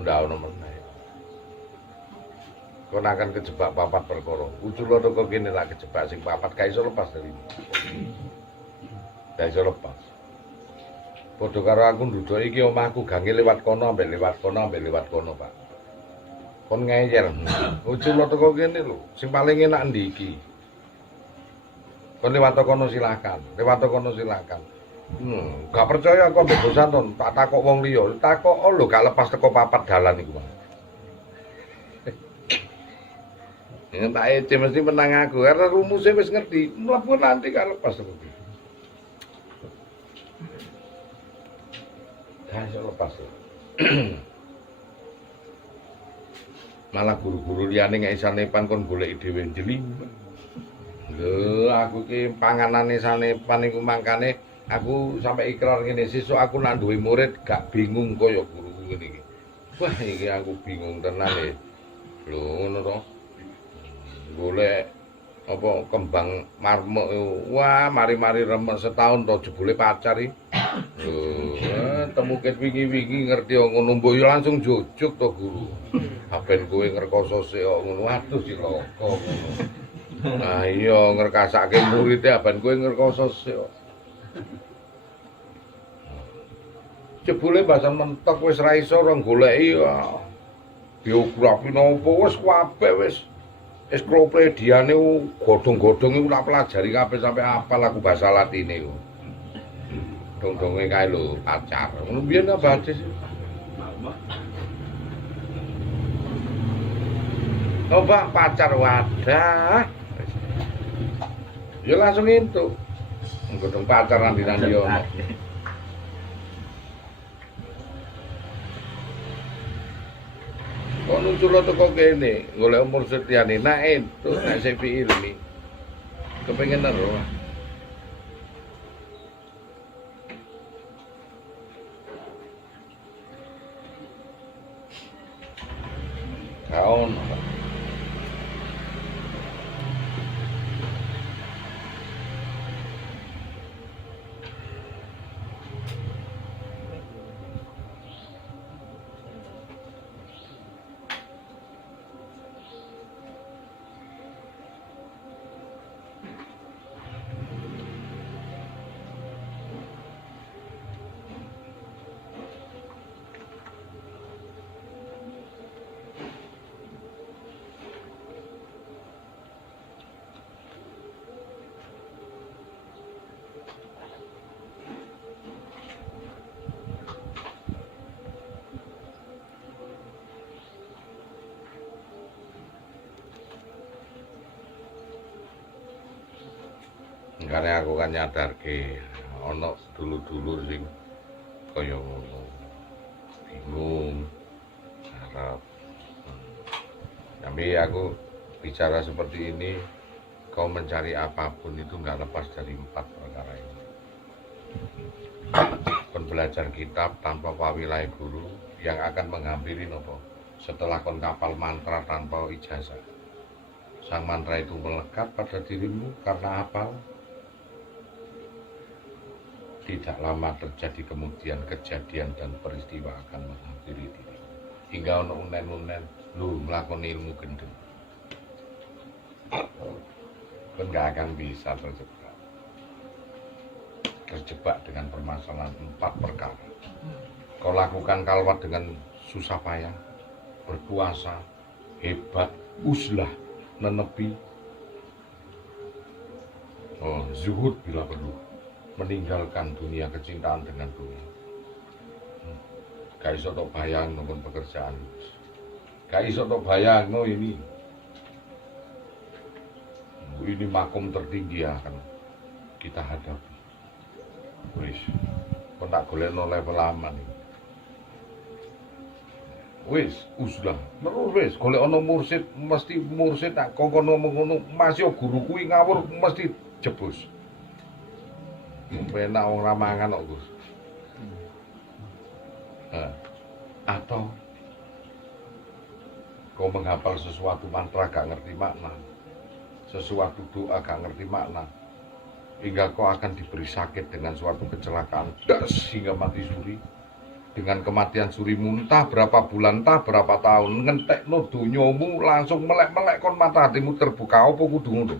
Ndak ono meneh. Kon akan kejebak papat perkara. Ucul teko kene tak kejebak sing papat gak iso lepas dari ini. Gak iso lepas. Padha karo aku nduduk iki omahku gange liwat kono ambek liwat kono ambek liwat kono, Pak. Kon ngeyer. Ucul teko kene lho, sing paling enak ndi iki? Kon liwat kono silakan. Liwat kono silakan. Gak percaya kok mbek bosan ton, tak takok wong liya. Takok lho gak lepas teko papat dalan iku, Pak. Ya Pak Ece mesti menang aku karena rumusnya wis ngerti. Mlebu nanti kan lepas aku. Gak iso lepas. Malah guru-guru liyane nek sanepan kon goleki dhewe jeli. Lho, aku ki panganane sanepan iku mangkane aku sampai ikrar ngene, sesuk aku nak duwe murid gak bingung kaya guruku ngene iki. Wah, iki aku bingung tenan e. Lho, ngono to. Golek apa kembang marmuk wah mari-mari remek setahun to jebule pacar iki. Lho, temukit wingi-wingi ngerti ngono mbok yo langsung jujuk to guru. Aben kowe ngrekoso sik kok ngono. Waduh cilaka ngono. Nah iya ngrekasake murid e aben kowe ngrekoso sik kok. Jebule bahasa mentok wis ra iso ora goleki biografi napa wis kabeh wis ensiklopediane godhong-godhong iku tak pelajari kabeh sampai apal aku bahasa Latine iku. Dong-donge kae lho pacar. Ngono biyen apa hadis. Coba pacar wadah. Ya langsung entuk. Godhong pacar nandi-nandi ono. Kok nuncul teko kene, golek umur setiane nak entuk nek sepi ilmi. Kepengin ero. Kaon. Karena aku kan nyadarke ana dulur-dulur sing kaya ngono. Bingung. Harap. Tapi aku bicara seperti ini, kau mencari apapun itu nggak lepas dari 4 perkara ini. Kon belajar kitab tanpa pawilai guru yang akan menghampiri nopo. Setelah kon kapal mantra tanpa ijazah. Sang mantra itu melekat pada dirimu karena apal. Tidak lama terjadi kemudian kejadian dan peristiwa akan menghampiri diri. Hingga ono unen-unen lu melakukan ilmu gendeng. Kan nggak akan bisa terjebak dengan permasalahan 4 perkara. Kau lakukan kalwat dengan susah payah, berkuasa, hebat, uzlah, nenepi, zuhud bila perlu. Meninggalkan dunia kecintaan dengan dunia. Gak iso tok bayang nonton pekerjaan. Gak iso tok bayang no ini. Ini makom tertinggi yang akan kita hadapi. Wis, kok tak golekno level aman iki. Wis, uslah. Terus wis golek ana mursid, mesti mursid tak kongkon ngomong ngono, Mas yo guru kuwi ngawur mesti jebus. Penak wong ramangan kok, Gus. Atau kau menghafal sesuatu mantra gak ngerti makna, sesuatu doa gak ngerti makna, hingga kau akan diberi sakit dengan suatu kecelakaan das hingga mati suri. Dengan kematian suri muntah berapa bulan, entah berapa tahun, ngentekno donyamu langsung melek-melek kon mata hatimu terbuka. Apa kudu ngono?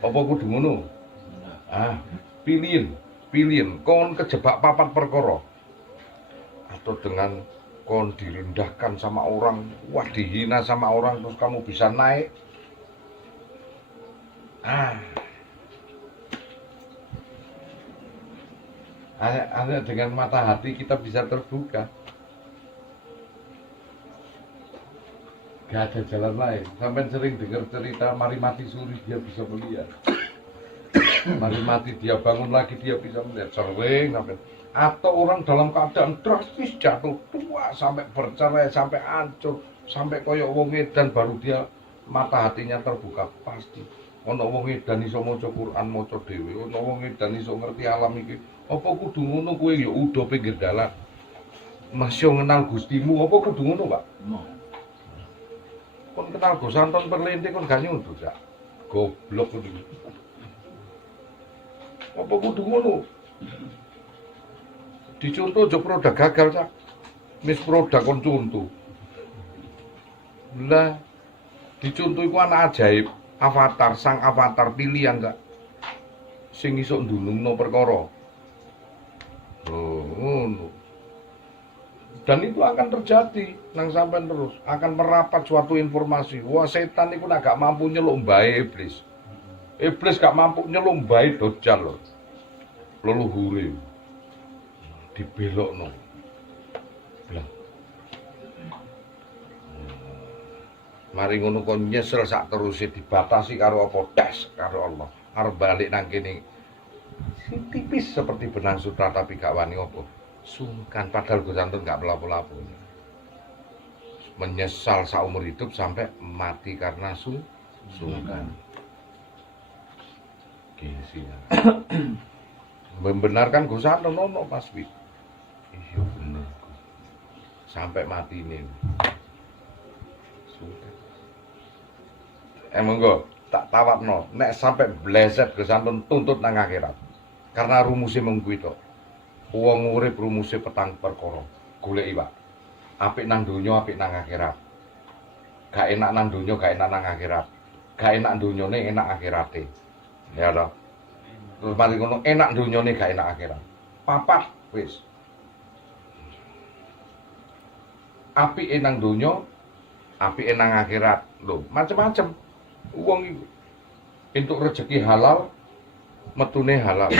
Apa kudu ngono? Pilihin, kon kejebak 4 perkara. Atau dengan kon direndahkan sama orang, wah dihina sama orang, terus kamu bisa naik. Hanya dengan mata hati kita bisa terbuka. Gak ada jalan lain. Sampai sering dengar cerita mari mati suri dia bisa melihat. Mari mati dia bangun lagi dia bisa melihat. Sering sampai. Atau orang dalam keadaan drastis jatuh tua sampai bercerai, sampai hancur, sampai koyok wong edan baru dia mata hatinya terbuka pasti. Ono wong edan iso maca Quran maca dhewe, ono wong edan iso ngerti alam iki. Apa kudu ngono kowe ya udo pinggir dalan. Masih ngenal Gustimu apa kudu ngono, Pak? No. Kon kenal Gus Anton Perlente kon gak nyudu, Cak. Goblok kudu. Apa kudu ngono? Dicontoh aja produk gagal, Cak. Mis produk kon contoh. Lah dicontoh iku anak ajaib, avatar, sang avatar pilihan, Cak. Sing iso ndulungno perkara. Oh, ngono. Dan itu akan terjadi nang sampean terus akan merapat suatu informasi. Wah, setan itu gak mampu nyeluk mbae iblis. Iblis gak mampu nyeluk mbae dojal lho. Leluhure dibelokno. Lah. Mari ngono kon nyesel sak teruse dibatasi karo apa tes karo Allah. Arep balik nang kene tipis seperti benang sutra tapi gak wani apa. Sungkan padahal Gus Anton gak melapu-lapu. Menyesal seumur hidup sampai mati karena sungkan. Gisi. Membenarkan Gus Anton ono Mas Wi. Iya bener. Sampai mati ini. Sungkan. Monggo tak tawakno nek sampai bleset Gus Anton tuntut nang akhirat. Karena rumusé mung kuwi tok. Wong urip rumuse petang perkara. Goleki, Pak. Apik nang donya, apik nang akhirat. Gak enak nang donya, gak enak nang akhirat. Gak enak donyane, enak akhirate. Ya toh. Terus mari ngono, enak donyane, gak enak akhirat. Papat wis. Apike nang donya, apike nang akhirat. Lho, macem-macem. Wong iku entuk rezeki halal, metune halal.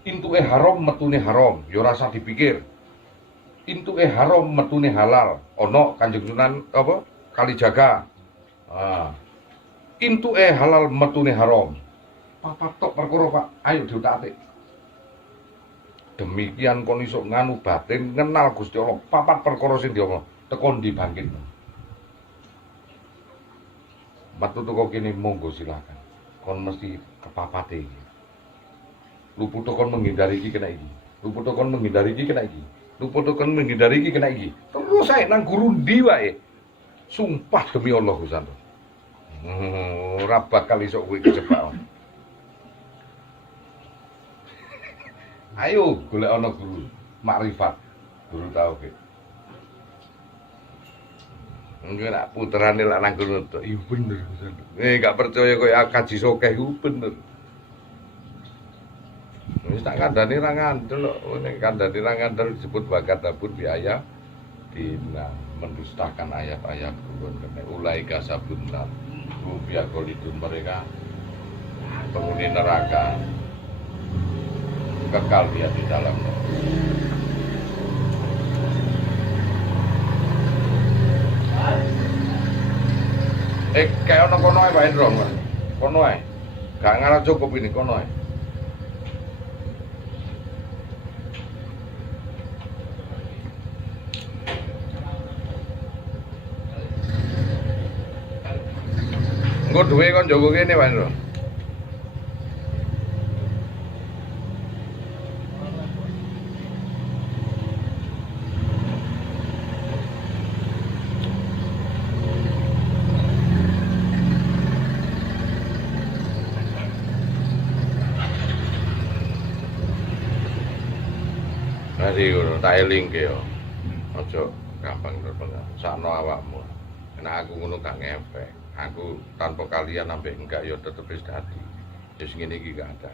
Intuke haram metune haram, ya ora usah dipikir. Intuke haram metune halal. Ono Kanjeng Sunan apa? Kalijaga. Ah. Intuke halal metune haram. Papat tok perkara, Pak. Ayo diutak-atik. Demikian kon iso nganu batin kenal Gusti Allah. Papat perkara sing diono teko ndi bangkit. Metu teko kene monggo silakan. Kon mesti kepapate iki. Luputo kon menghindari iki kena iki. Luputo kon menghindari iki kena iki. Luputo kon menghindari iki kena iki. Terus ae nang guru ndi wae. Sumpah demi Allah Gus Anton. Ora bakal iso kowe kejebak. Ayo golek ana guru makrifat. Guru tauhid. Enggak nak puterane lak nang guru tok. Iya bener Gus Anton. Gak percaya koyo kaji sokeh iku bener. Wis tak kandhani ra ngandel kok. Nek kandhani ra ngandel disebut bakat tabur biaya dina mendustakan ayat-ayat Quran. Ulai kasabunnar. Rubiah kolidun mereka penghuni neraka kekal dia di dalamnya. Kayak ono kono ae Pak Hendro. Kono ae. Gak ngarah cukup ini kono ae. Engko duwe kon jogo kene Pak Hendro. Masih ngono tak elingke yo. Aja gampang terpengaruh. Sakno awakmu. Nek aku ngono gak ngefek. Aku tanpa kalian sampai enggak ya tetep wis dadi. Wis ngene iki gak ada.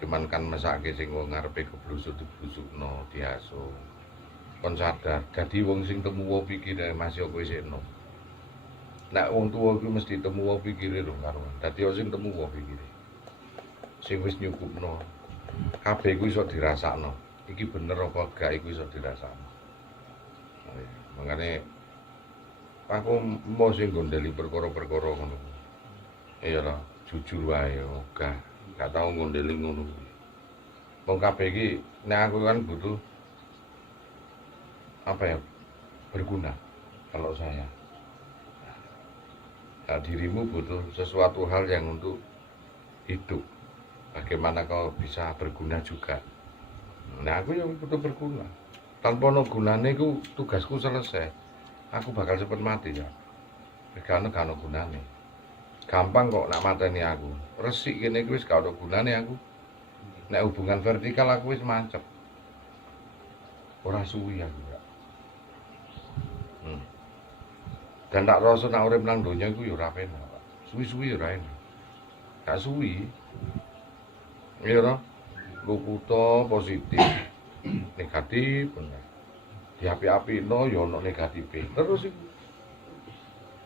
Cuman kan mesake sing wong ngarepe keblusuk diblusukno, diaso. Kon sadar, dadi wong sing temu wae pikire masih kowe sekno. Nek wong tuwa kuwi mesti temu wae pikire lho karo. Dadi sing temu wae pikire. Sing wis nyukupno. Kabeh kuwi iso dirasakno. Iki bener apa gak iku iso dirasakno. Makane aku mau sing gondeli perkara-perkara ngono. Iya lah, jujur wae gak tau gondeli ngono. Wong kabeh iki nek aku kan butuh apa ya? Berguna kalau saya. Nah, dirimu butuh sesuatu hal yang untuk hidup. Bagaimana kau bisa berguna juga. Nah, aku yang butuh berguna. Tanpa ono gunane ku tugasku selesai. Aku bakal cepet mati ya. Gak ono gunane. Gampang kok nak mateni aku. Resik kene ku wis gak ono gunane aku. Nek hubungan vertikal aku wis mancep. Ora suwi aku ya. Dan tak rasa nak urip nang donya iku ya ora penak, Pak. Suwi-suwi ya ora enak. Gak suwi. Iya toh? Lukuto positif, negatif, bener. Diapi-apino ya ono negatife. Terus iku.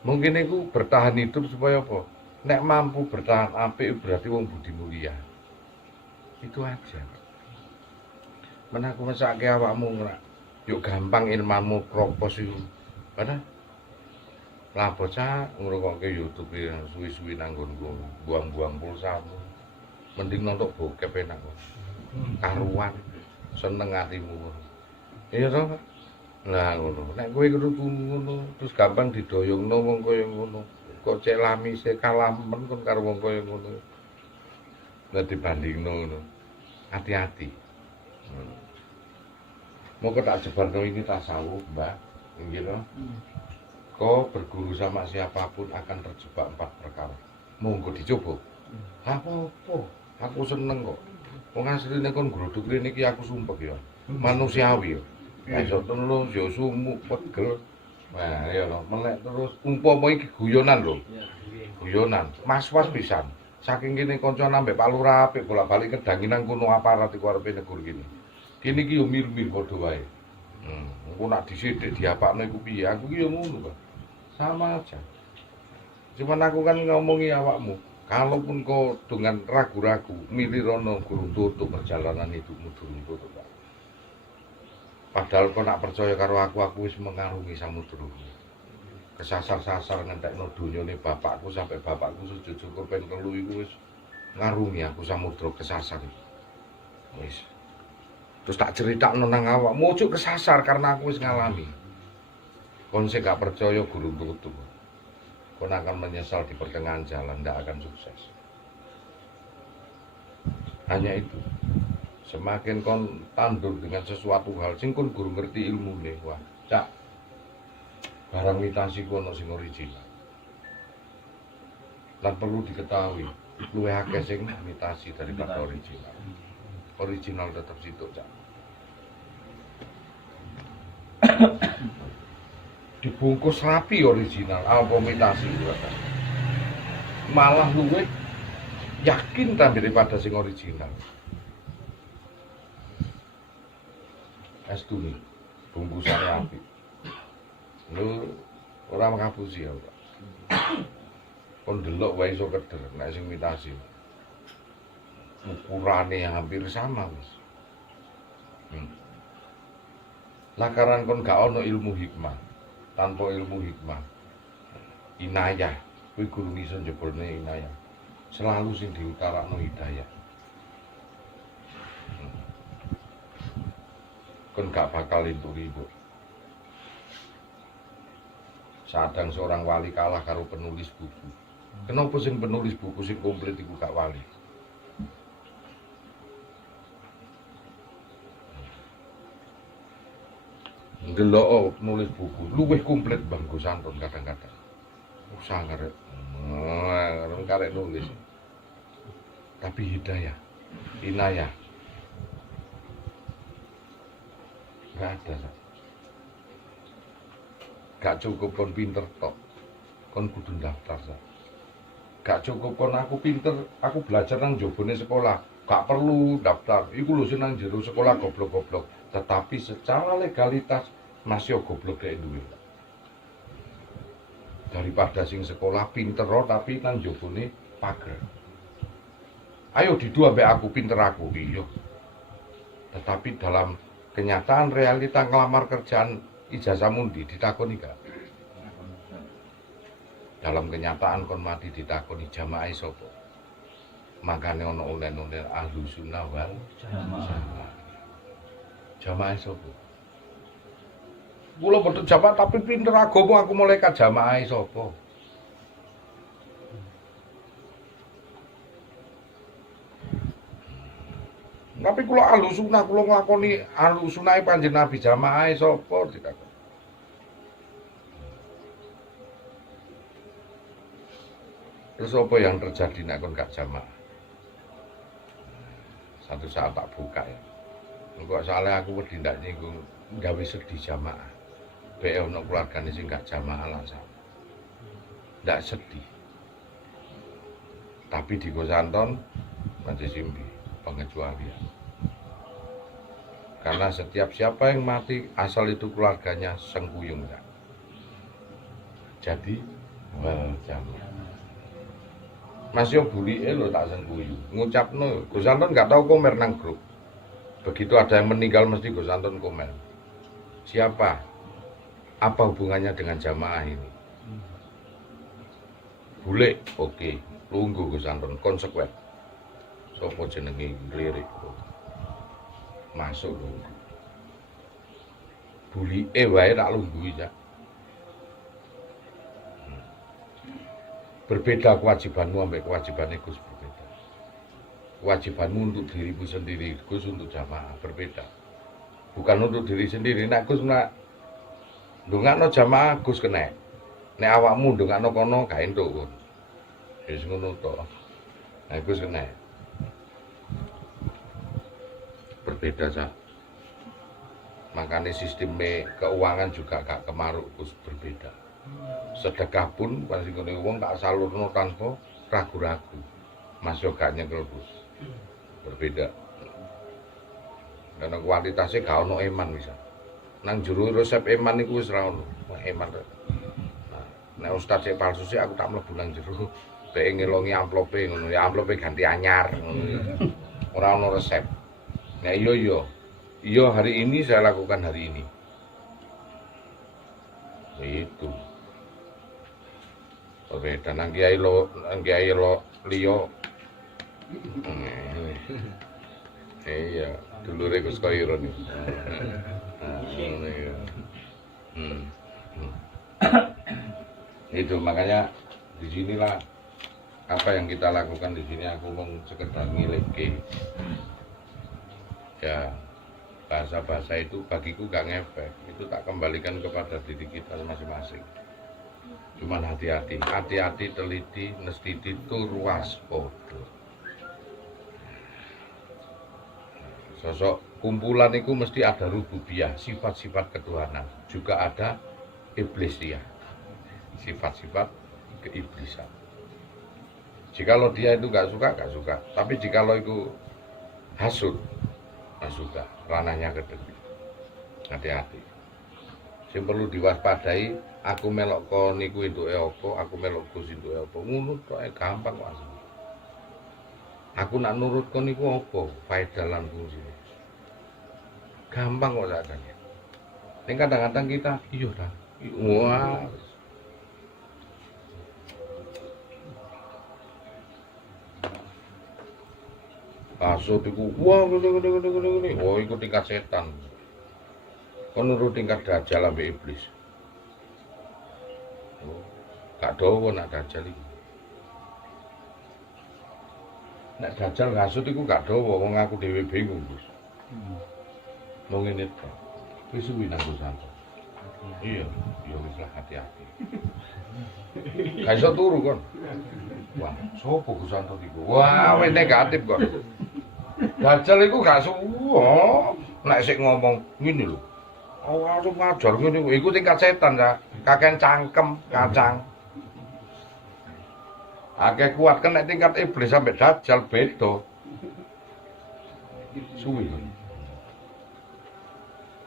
Mungkin iku bertahan hidup supaya apa? Nek mampu bertahan apik berarti wong budi mulia. Itu aja. Men aku mesake awakmu ngerak. Yuk gampang ilmumu kropos iku. Padahal lah bocah ngrungokke YouTube yang suwi-suwi nang nggonku, buang-buang pulsamu. Mending nonton bokep enak kok. Karuan seneng atimu. Iya toh, Pak? Nah ngono. Nek kowe kudu ngono, terus gampang didoyongno wong kaya ngono. Kok cek lamise kalamen kon karo wong kaya ngono. Lah dibandingno ngono. Hati-hati. Monggo tak jebarno ini tasawuf, Mbak. Nggih lho. Kau berguru sama siapapun akan terjebak 4 perkara. Monggo dicoba. Apa-apa, aku seneng kok. Wong asline kon gruduk rene iki aku sumpek ya. Manusiawi ya. Iso terus ya sumuk pegel. Nah, ya lho, melek terus umpama iki guyonan lho. Guyonan, mas-was pisan. Saking kene kanca ambek Pak Lurah apik bolak-balik kedangi nang kono aparat iku arepe negur kene. Kene iki yo mir-mir padha wae. Engko nak disithik diapakno iku piye? Aku iki yo ngono, Pak. Sama aja. Cuman aku kan ngomongi awakmu, kalaupun kau dengan ragu-ragu, milih rono gurung tutup perjalanan hidupmu durung tutup. Pak. Padahal kau nak percaya karo aku wis mengarungi samudra. Kesasar-sasar ngentekno donyane bapakku sampai bapakku sujud syukur ping 3 iku wis ngarungi aku samudra kesasar. Wis. Terus tak critakno nang awakmu, ojo kesasar karena aku wis ngalami. Kon sing gak percaya gurung tutup. Kon akan menyesal di pertengahan jalan, tidak akan sukses. Hanya itu. Semakin kon tandur dengan sesuatu hal sing kon guru ngerti ilmune, wah, cak. Barang mitasi kono sing original. Lan perlu diketahui, luwih akeh sing mitasi daripada original. Original tetap situ, cak. Dibungkus rapi original, apa imitasi malah luwih yakin daripada sing original. Estu nih, bungkusannya api. Lu ora ngapusi ya, Pak. Kon delok wae iso keder, nek sing imitasi. Ukurane hampir sama wis. Lakaran kon gak ono ilmu hikmah. Tanpa ilmu hikmah, inayah, kuwi guru iso njebolne inayah. Selalu sing diutarakno hidayah. Kon gak bakal entuk ridho. Sadang seorang wali kalah karo penulis buku. Kenapa sing penulis buku sing komplit iku gak wali? Ndelok nulis buku luwih komplit Bangku Santun kadang-kadang. Usah karek nulis. Tapi hidayah, inayah gak ada. Gak cukup kon pinter tok. Kon kudu daftar. Gak cukup kon aku pinter, aku belajar nang jobone sekolah. Gak perlu daftar. Iku lho sing nang jero sekolah goblok-goblok. Tetapi secara legalitas masih goblok kayak duwe. Daripada sing sekolah pinter tapi nang jobone pager. Ayo didu ambek aku pinter aku iya. Tetapi dalam kenyataan realita ngelamar kerjaan ijazah mundi ditakoni gak? Dalam kenyataan kon mati ditakoni jamaah sapa? Makane ana ulen-ulen Ahlus Sunnah wal Jamaah. Jamaah sapa? Kula boten jamaah tapi pinter agama aku malaikat jamaah sapa? Tapi kula Ahlus Sunnah kula nglakoni Ahlus Sunnah Panjenengan Nabi jamaah sapa ditakoni. Terus apa yang terjadi nek kon gak jamaah? Satu saat tak buka ya. Engko soalnya aku wedi ndak nyinggung gawe sedih jamaah. Bae ono keluargane sing gak jamaah langsung. Ndak sedih. Tapi di Kosanton masih simpi pengecualian. Karena setiap siapa yang mati asal itu keluarganya sengkuyung ya. Jadi jamaah. Mas yo bulike lho tak sengkuyu. Ngucapno Gus Anton enggak tahu komen nang grup. Begitu ada yang meninggal mesti Gus Anton komen. Siapa? Apa hubungannya dengan jamaah ini? Bule, oke. Lungguh Gus Anton konsekuen. Sopo jenenge lirik. Masuk lho. Bulike wae tak lungguhi ya. Berbeda kewajibanmu sampai kewajibannya Gus berbeda. Kewajibanmu untuk dirimu sendiri, Gus untuk jamaah berbeda. Bukan untuk diri sendiri. Nek Gus nak ndongakno jamaah Gus kena. Nek awakmu ndongakno kono gak entuk. Wis ngono to. Nek Gus kena. Berbeda sah. Makanya sistem keuangan juga gak kemaruk Gus berbeda. Sedekah pun pasti ngene wong tak salurno tanpa ragu-ragu. Mas yo gak nyekel Gus. Berbeda. Karena kuantitasnya gak ono eman misal. Nang jero resep eman iku wis ra ono. Eman. Nah, nek ustaz sik palsu sik aku tak mlebu nang jero. Bek ngelongi amplope ngono ya amplope ganti anyar ngono ya. Ora ono resep. Nah iya. Iya hari ini saya lakukan hari ini. Itu. Berbeda nang kiai lo liyo. Iya, dulure Gus Khairon iki. Itu makanya di sinilah apa yang kita lakukan di sini aku mau sekedar ngileke. Ya bahasa-bahasa itu bagiku gak ngefek, itu tak kembalikan kepada diri kita masing-masing. Cuman hati-hati, teliti, nestiti, tur waspada. Sosok kumpulan itu mesti ada rububiyah, sifat-sifat ketuhanan. Juga ada iblisiyah, sifat-sifat keiblisan. Jikalau dia itu gak suka. Tapi jikalau itu hasud, gak suka, ranahnya kedua. Hati-hati. Yang perlu diwaspadai, aku melok kon niku entuke apa, aku melok Gus entuke apa. Ngono tok gampang kok asli. Aku nak nurut kon niku apa? Faedah lan fungsine. Gampang kok sakjane. Ning kadang-kadang kita iya ta. Wah. Kasut iku wah ngene. Oh iku tingkat setan. Kon nurut tingkat dajal ambek iblis. Gak dawa nak dajal iki. Nek dajal ngasut iku gak dawa, wong aku dhewe bingung, Gus. Mau ngene to. Wis suwi nang santo. Iya, wis lah hati-hati. Gak iso turu kon. Wah, sopo Gus Santo iku? Wah, wis negatif kok. Dajal iku gak suwo. Nek sik ngomong ngene lho. Awak ngajar ngene iku tingkat setan ya. Kakean cangkem, kacang. Akeh kuat kan nek tingkat iblis sampai dajal beda. Suwi.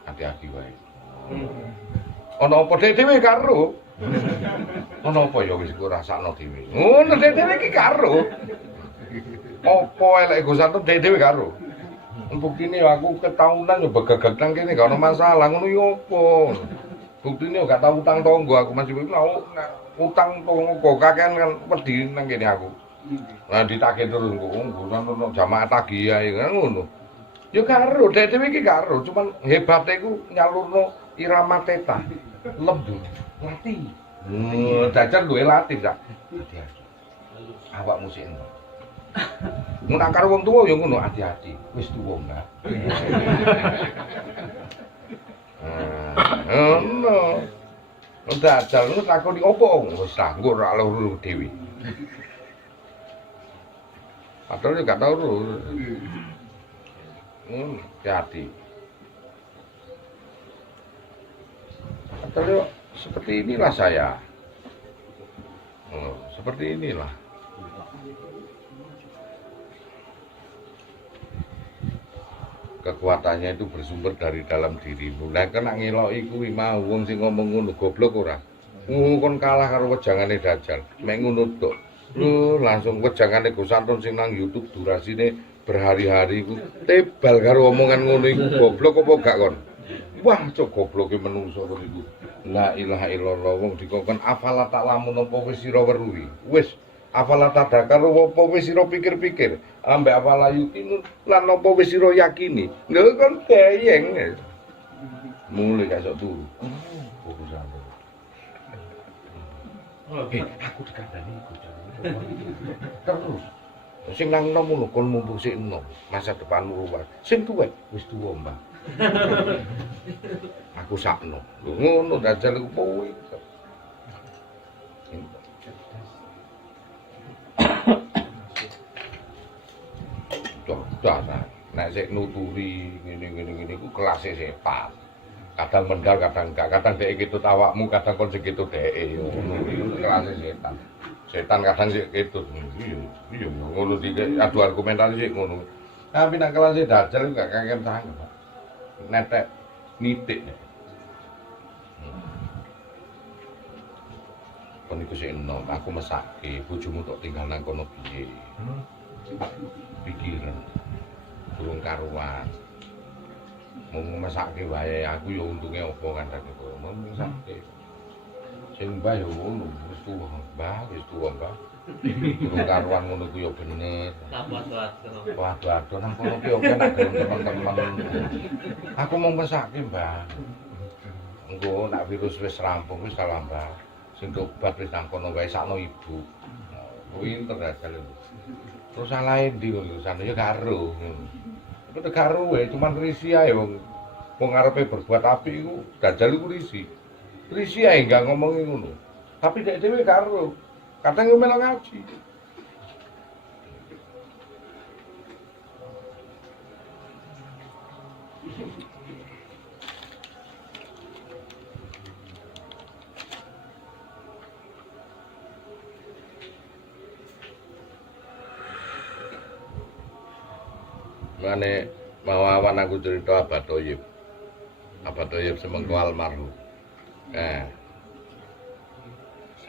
Hati-hati wae. Ana apa dhewe karo? Ana apa ya wis ku rasakno dhewe. Ngono dhewe iki karo. Apa elek Gus Santo dhewe karo? Buktine aku ketahunan yo begegek nang kene gak ono masalah ngono yo apa. Buktine gak tau utang tangga aku masih mau utang tangga kakean kan wedi nang kene aku. Lah ditagih terus engko ono jamaah tagih ae kan ngono. Ya karo dek dhewe iki karo, cuman hebate iku nyalurno irama teta. Lembut, latih. Dajar duwe latih sak. Awakmu sik eno. Mun karo wong tuwa ya ngono, hati-hati. Wis tuwa, Mbak. Ngono. Dajar lu takoni opo? Wis anggur ra luru dhewe. Padahal gak tau lho. Hati-hati. Padahal seperti inilah saya. Seperti inilah. Kekuatannya itu bersumber dari dalam dirimu. Lah kena ngeloki kuwi mau wong sing ngomong ngono goblok ora. Kon kalah karo wejangane Dajjal. Mek ngono tok. Langsung wejangane Gus Anton sing nang YouTube durasine berhari-hari iku tebal karo omongan ngono iku goblok apa gak kon? Wah, cok gobloke menungso kon iku. La ilaha illallah wong dikon afala tak lamun apa wis sira weruhi. Wis afala tadakar apa wis sira pikir-pikir. Ambek afala yuqinu lan apa wis sira yakini. Lho kon kayeng. Mulai gak sok turu. Oke, aku dikandani iku terus. Sing nang nom ngono kon mumpung sik enom, masa depanmu ruwet. Sing tuwek wis tuwa, Mbah. Aku sakno. Lho ngono Dajjal iku kuwi. Dasar. Nek sik nuturi ngene iku kelase setan. Kadang mendal, kadang enggak, kadang dhek ketut awakmu, kadang kon sing ketut dheke ngono iku kelase setan. Setan kadang sik ketut. Iya ngono iki adu argumentasi sik ngono. Tapi nek kelase Dajjal gak kakek tangan, Pak. Netek nitik. Kon iku sik enom, aku mesake bojomu tok tinggal nang kono piye. Pikiran durung karuan. Mau mesake wae aku ya untunge apa kan aku mau mesake. Sing mbah ya ngono, wis tuwa, Mbah, wis tuwa, Mbah. Durung karuan ngono ku ya bener. Waduh, nang kono ki oke nak teman-teman. Aku mau mesake, Mbah. Engko nak virus wis rampung wis kalah, Mbah. Sing tobat wis nang kono wae sakno ibu. Kuwi Dajjal. Terus salahe ndi kok sana ya karo. Itu karo wae, cuman risi ae wong arepe berbuat apik iku Dajjal iku risi. Risi ae enggak ngomongi ngono. Tapi dek dhewe karo. Kadang yo melok ngaji. Mane mau awan aku cerita Abah Thoyib. Abah Thoyib semengko almarhum. 1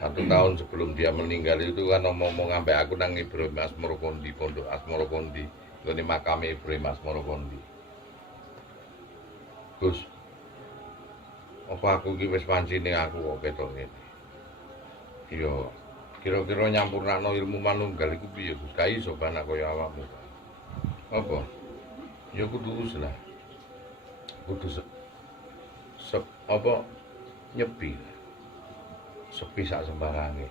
tahun sebelum dia meninggal itu kan ngomong sampai aku nang Ibrahim Asmoro Kondi, Pondok Asmoro Kondi, ngene makame Ibrahim Asmoro Kondi. Gus, apa aku iki wis pancine aku kok ketok ngene. Iya, kira-kira nyampurnakno ilmu manunggal iku piye, Gus? Ka iso anak kaya awakmu. Apa? Ya kudu lah. Kudu apa nyepi. Sepi sak sembarange.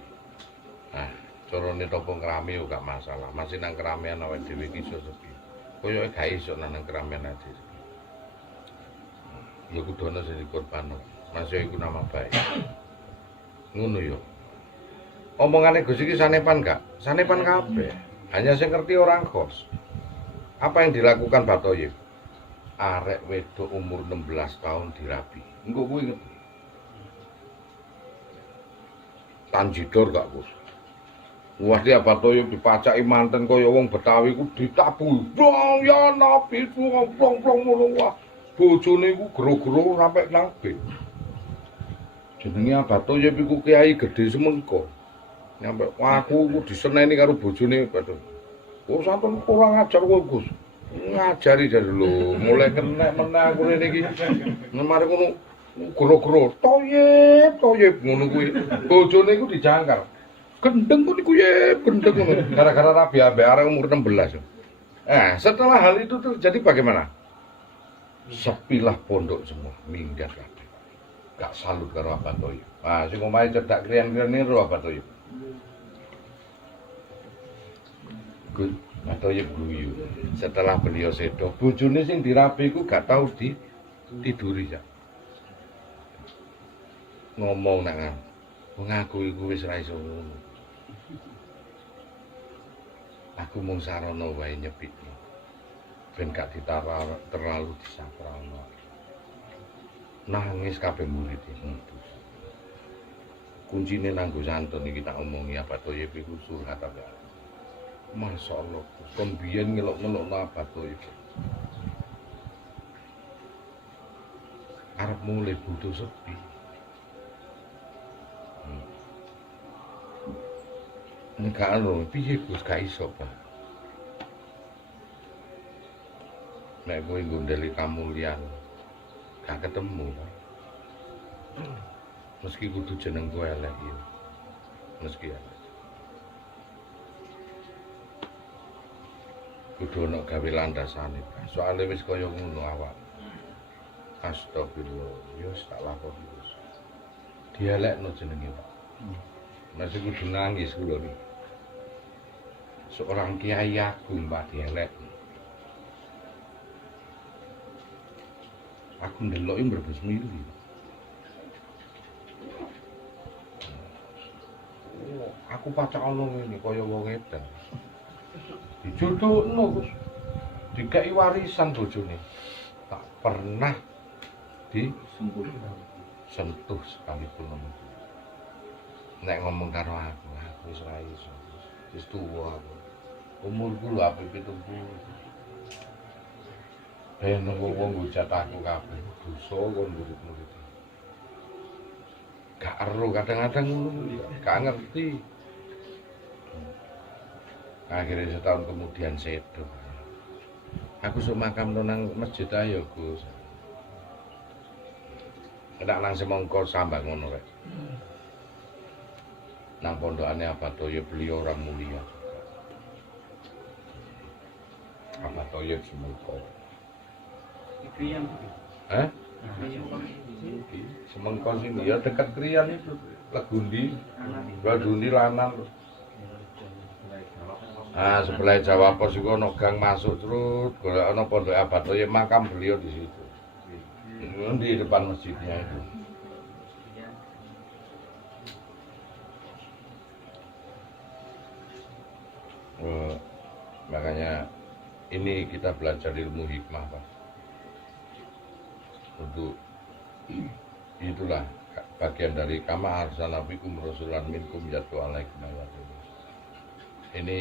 Nah, carane topo ngrame yo gak masalah. Masih nang keramaian awake dhewe iki iso sepi. Koyoke gak iso nang keramaian ati. Ya kudu ana sing dikorbanno. Masih iku nama baik. Ngono yo. Omongane Gus iki sanepan gak? Sanepan kabeh. Hanya sing ngerti orang kos. Apa yang dilakukan Pak Thoyib? Arek wedok umur 16 tahun dirabi. Engko kuwi ngerti. Tanjidor gak Gus. Wah dia Pak Thoyib dipacaki manten kaya wong Betawi ku ditabu. Blong ya nabi blong ngono wah. Bojone iku gero-gero sampe nang ben. Jenenge Pak Thoyib iku kiai gedhe semengko. Nyampe aku ku diseneni karo bojone Pak. Oh sampun kurang ajar kowe Gus. Ngajari jar lho, mulai kenek meneh aku rene iki. Mari ngono Gro-gro, toyep ngono kuwi. Bojone iku dijangkar. Gendeng kok niku yep, gendeng ngono. Gara-gara rabi ambek arek umur 16. Setelah hal itu terjadi bagaimana? Sepilah pondok semua, minggat kabeh. Gak salut karo Abah Thoyib. Sing omahe cedak krian-krian niru Abah Thoyib. Good, Abah Thoyib guyu. Setelah beliau sedo, bojone sing dirabi iku gak tau tiduri ya. Ngomong nang wong aku iku wis ra iso ngono. Aku mung sarana wae nyepikno. Ben gak terlalu disaprano. Nangis kabeh murid iki. Kuncine nanggo santun iki tak omongi Abah Thoyib iku surhat apa. Masyaallah, kon biyen ngelok-ngelokno Abah Thoyib. Arep mulai butuh sepi. Enggak lho, piye Gus gak iso, Pak. Nek kowe nggondeli kamulyan, gak ketemu, Pak. Meski kudu jeneng kowe elek ya. Meski elek. Kudu ana gawe landasane, Pak. Soale wis kaya ngono awak. Astagfirullah, ya wis tak lakoni wis. Dielekno jenenge, Pak. Masih kudu nangis kula niki. Seorang kiai agung Pak dielek. Aku ndeloki mbrebes mili. Aku pacak ana ngene kaya wong edan. Dijodohno Gus. Dikai warisan bojone. Tak pernah sentuh sekalipun. Nek ngomong karo aku wis ra iso. Wis tuwa aku. Umurku lho ape 70. Wong hujat aku kabeh dosa kon murid-murid. Gak ero kadang-kadang ngono, gak ngerti. Akhirnya setahun kemudian sedo. Aku sok makam nang masjid ayo Gus. Enak nang semongko sambang ngono rek. Nang pondokane Abah Thoyib beliau orang mulia. Abah Thoyib semongko. Krian. Semongko sini ya dekat Krian itu. Legundi, Badundi Lanang. Sebelah Jawa Pos iku ana gang masuk terus, golek ana pondok Abah Thoyib, makam beliau di situ. Di depan masjidnya itu. Makanya ini kita belajar ilmu hikmah, Pak. Untuk itulah bagian dari kama arsalnabikum rasulan minkum yatlu alaikum ayatihi. Ini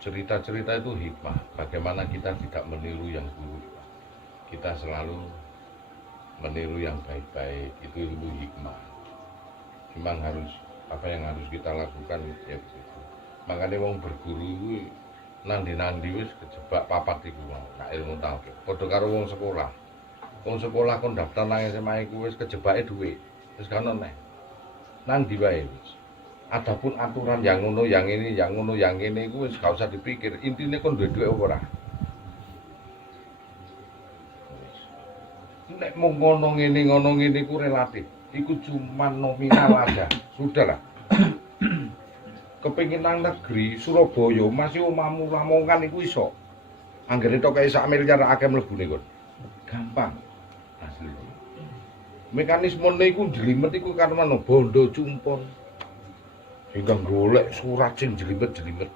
cerita-cerita itu hikmah. Bagaimana kita tidak meniru yang buruk, Pak. Kita selalu meniru yang baik-baik. Itu ilmu hikmah. Memang harus apa yang harus kita lakukan ya begitu. Makanya wong berguru itu nandi-nandi wis kejebak papat iku mau nak ilmu tauhid. Padha karo wong sekolah. Wong sekolah kon daftar nang SMA iku wis kejebake dhuwit. Wis kan neh. Nang ndi wae wis. Adapun aturan yang ngono, yang ini, yang ngono, yang ini iku wis gak usah dipikir. Intine kon duwe dhuwit apa ora. Nek mung ngono ngene iku relatif. Iku cuma nominal aja. Sudahlah. Kepengin nang negeri Surabaya masih omahmu Lamongan iku iso. Anggere tok kaya 1 miliar akeh mlebune kon. Gampang. Asli. Mekanismene iku jelimet iku karena bondo cumpon. Hingga golek surat sing jelimet-jelimet.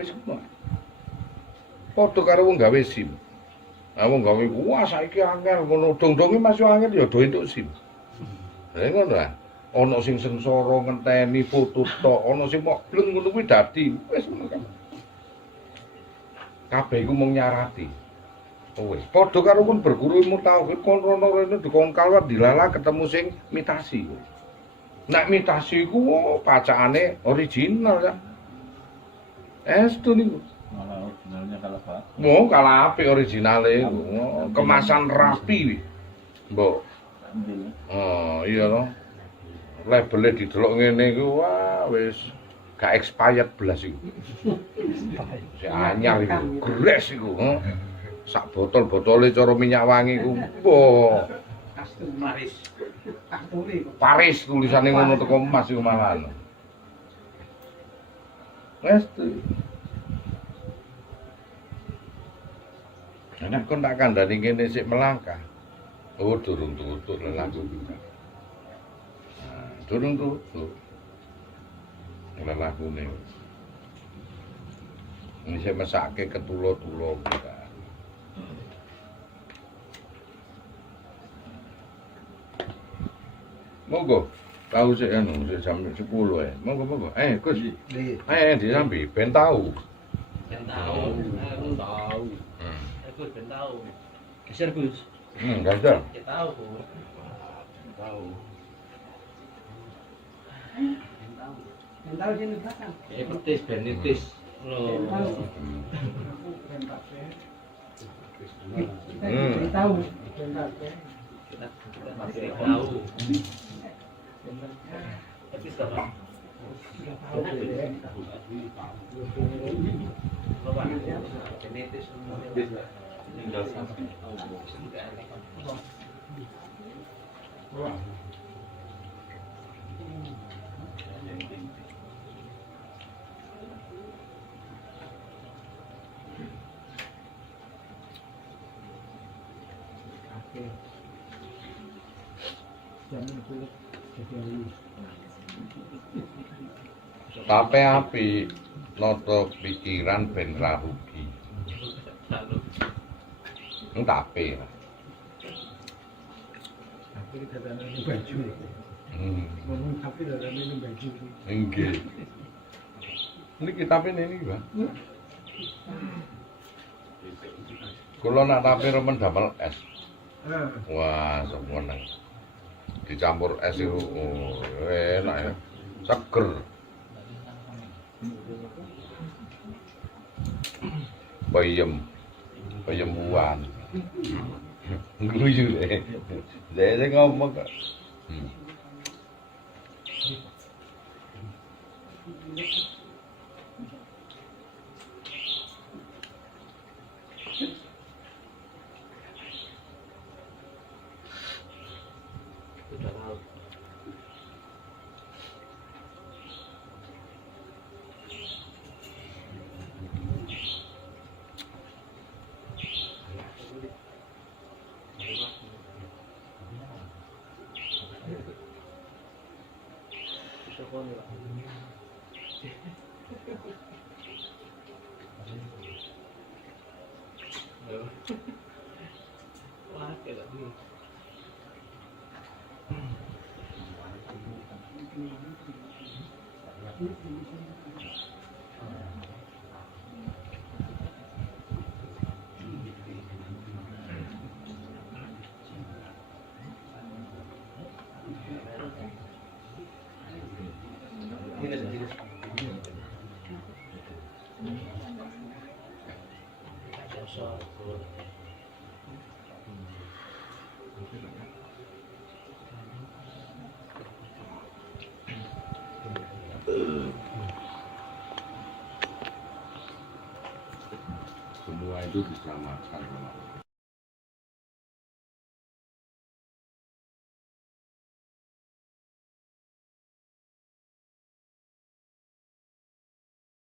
Wis ngono. Padha karo wong gawe SIM. Wong gawe wah saiki angel ngono dong-donge masih angel ya do entuk SIM. Lha ngono lah. Ana sing sengsara ngenteni foto tok, ana sing mok bleng ngono kuwi dadi. Wis ngono kan. Kabeh iku mung nyarati. Wis padha karo kon berguru ilmu tauhid kon rono rene dikongkal dilala ketemu sing mitasi. Nek mitasi iku pacakane original ya. Estu niku. Malah originalnya kalah Pak. Kalah apik originale. Kemasan rapi. Mbok. Ambil. Oh, iya toh. Labelnya didelok ngene iku wah wis gak expired belas iku. Si anyar iku, gres iku, sak botol-botole cara minyak wangi iku. Wah, Paris. Paris tulisane ngono teko emas iku malahan. Wes tuh. Nek kon tak kandhani kene sik melangkah. Oh, durung tutuk lelaku kita. Nah, durung tutuk. Lelakune. Ini saya mesake ketulo-tulo kita. Monggo, tahu sik anu, sik jam 10 ya. Monggo. Gus. Disambi ben tahu. Ben tahu. Tahu. Gus ben tahu. Geser Gus. Gagal. Ya tahu. Tahu. Ben tahu sini belakang. Ya petis ben nitis. Loh. Tahu. Kita masih tahu. Petis apa? Coba. Genetis. Tinggal sampai. Tape api noto pikiran ben ra rugi. Tape. Tapi katanya ini baju. Ngomong tapi katanya ini baju. Nggih. Niki tape ini, Bang. Kula nak tape remen damel es. Wah, semono. Dicampur es itu enak ya. Seger. Peyembuan. Guyu deh. Saya ngomong kok. Wah, kayak gini. Semua itu diselamatkan.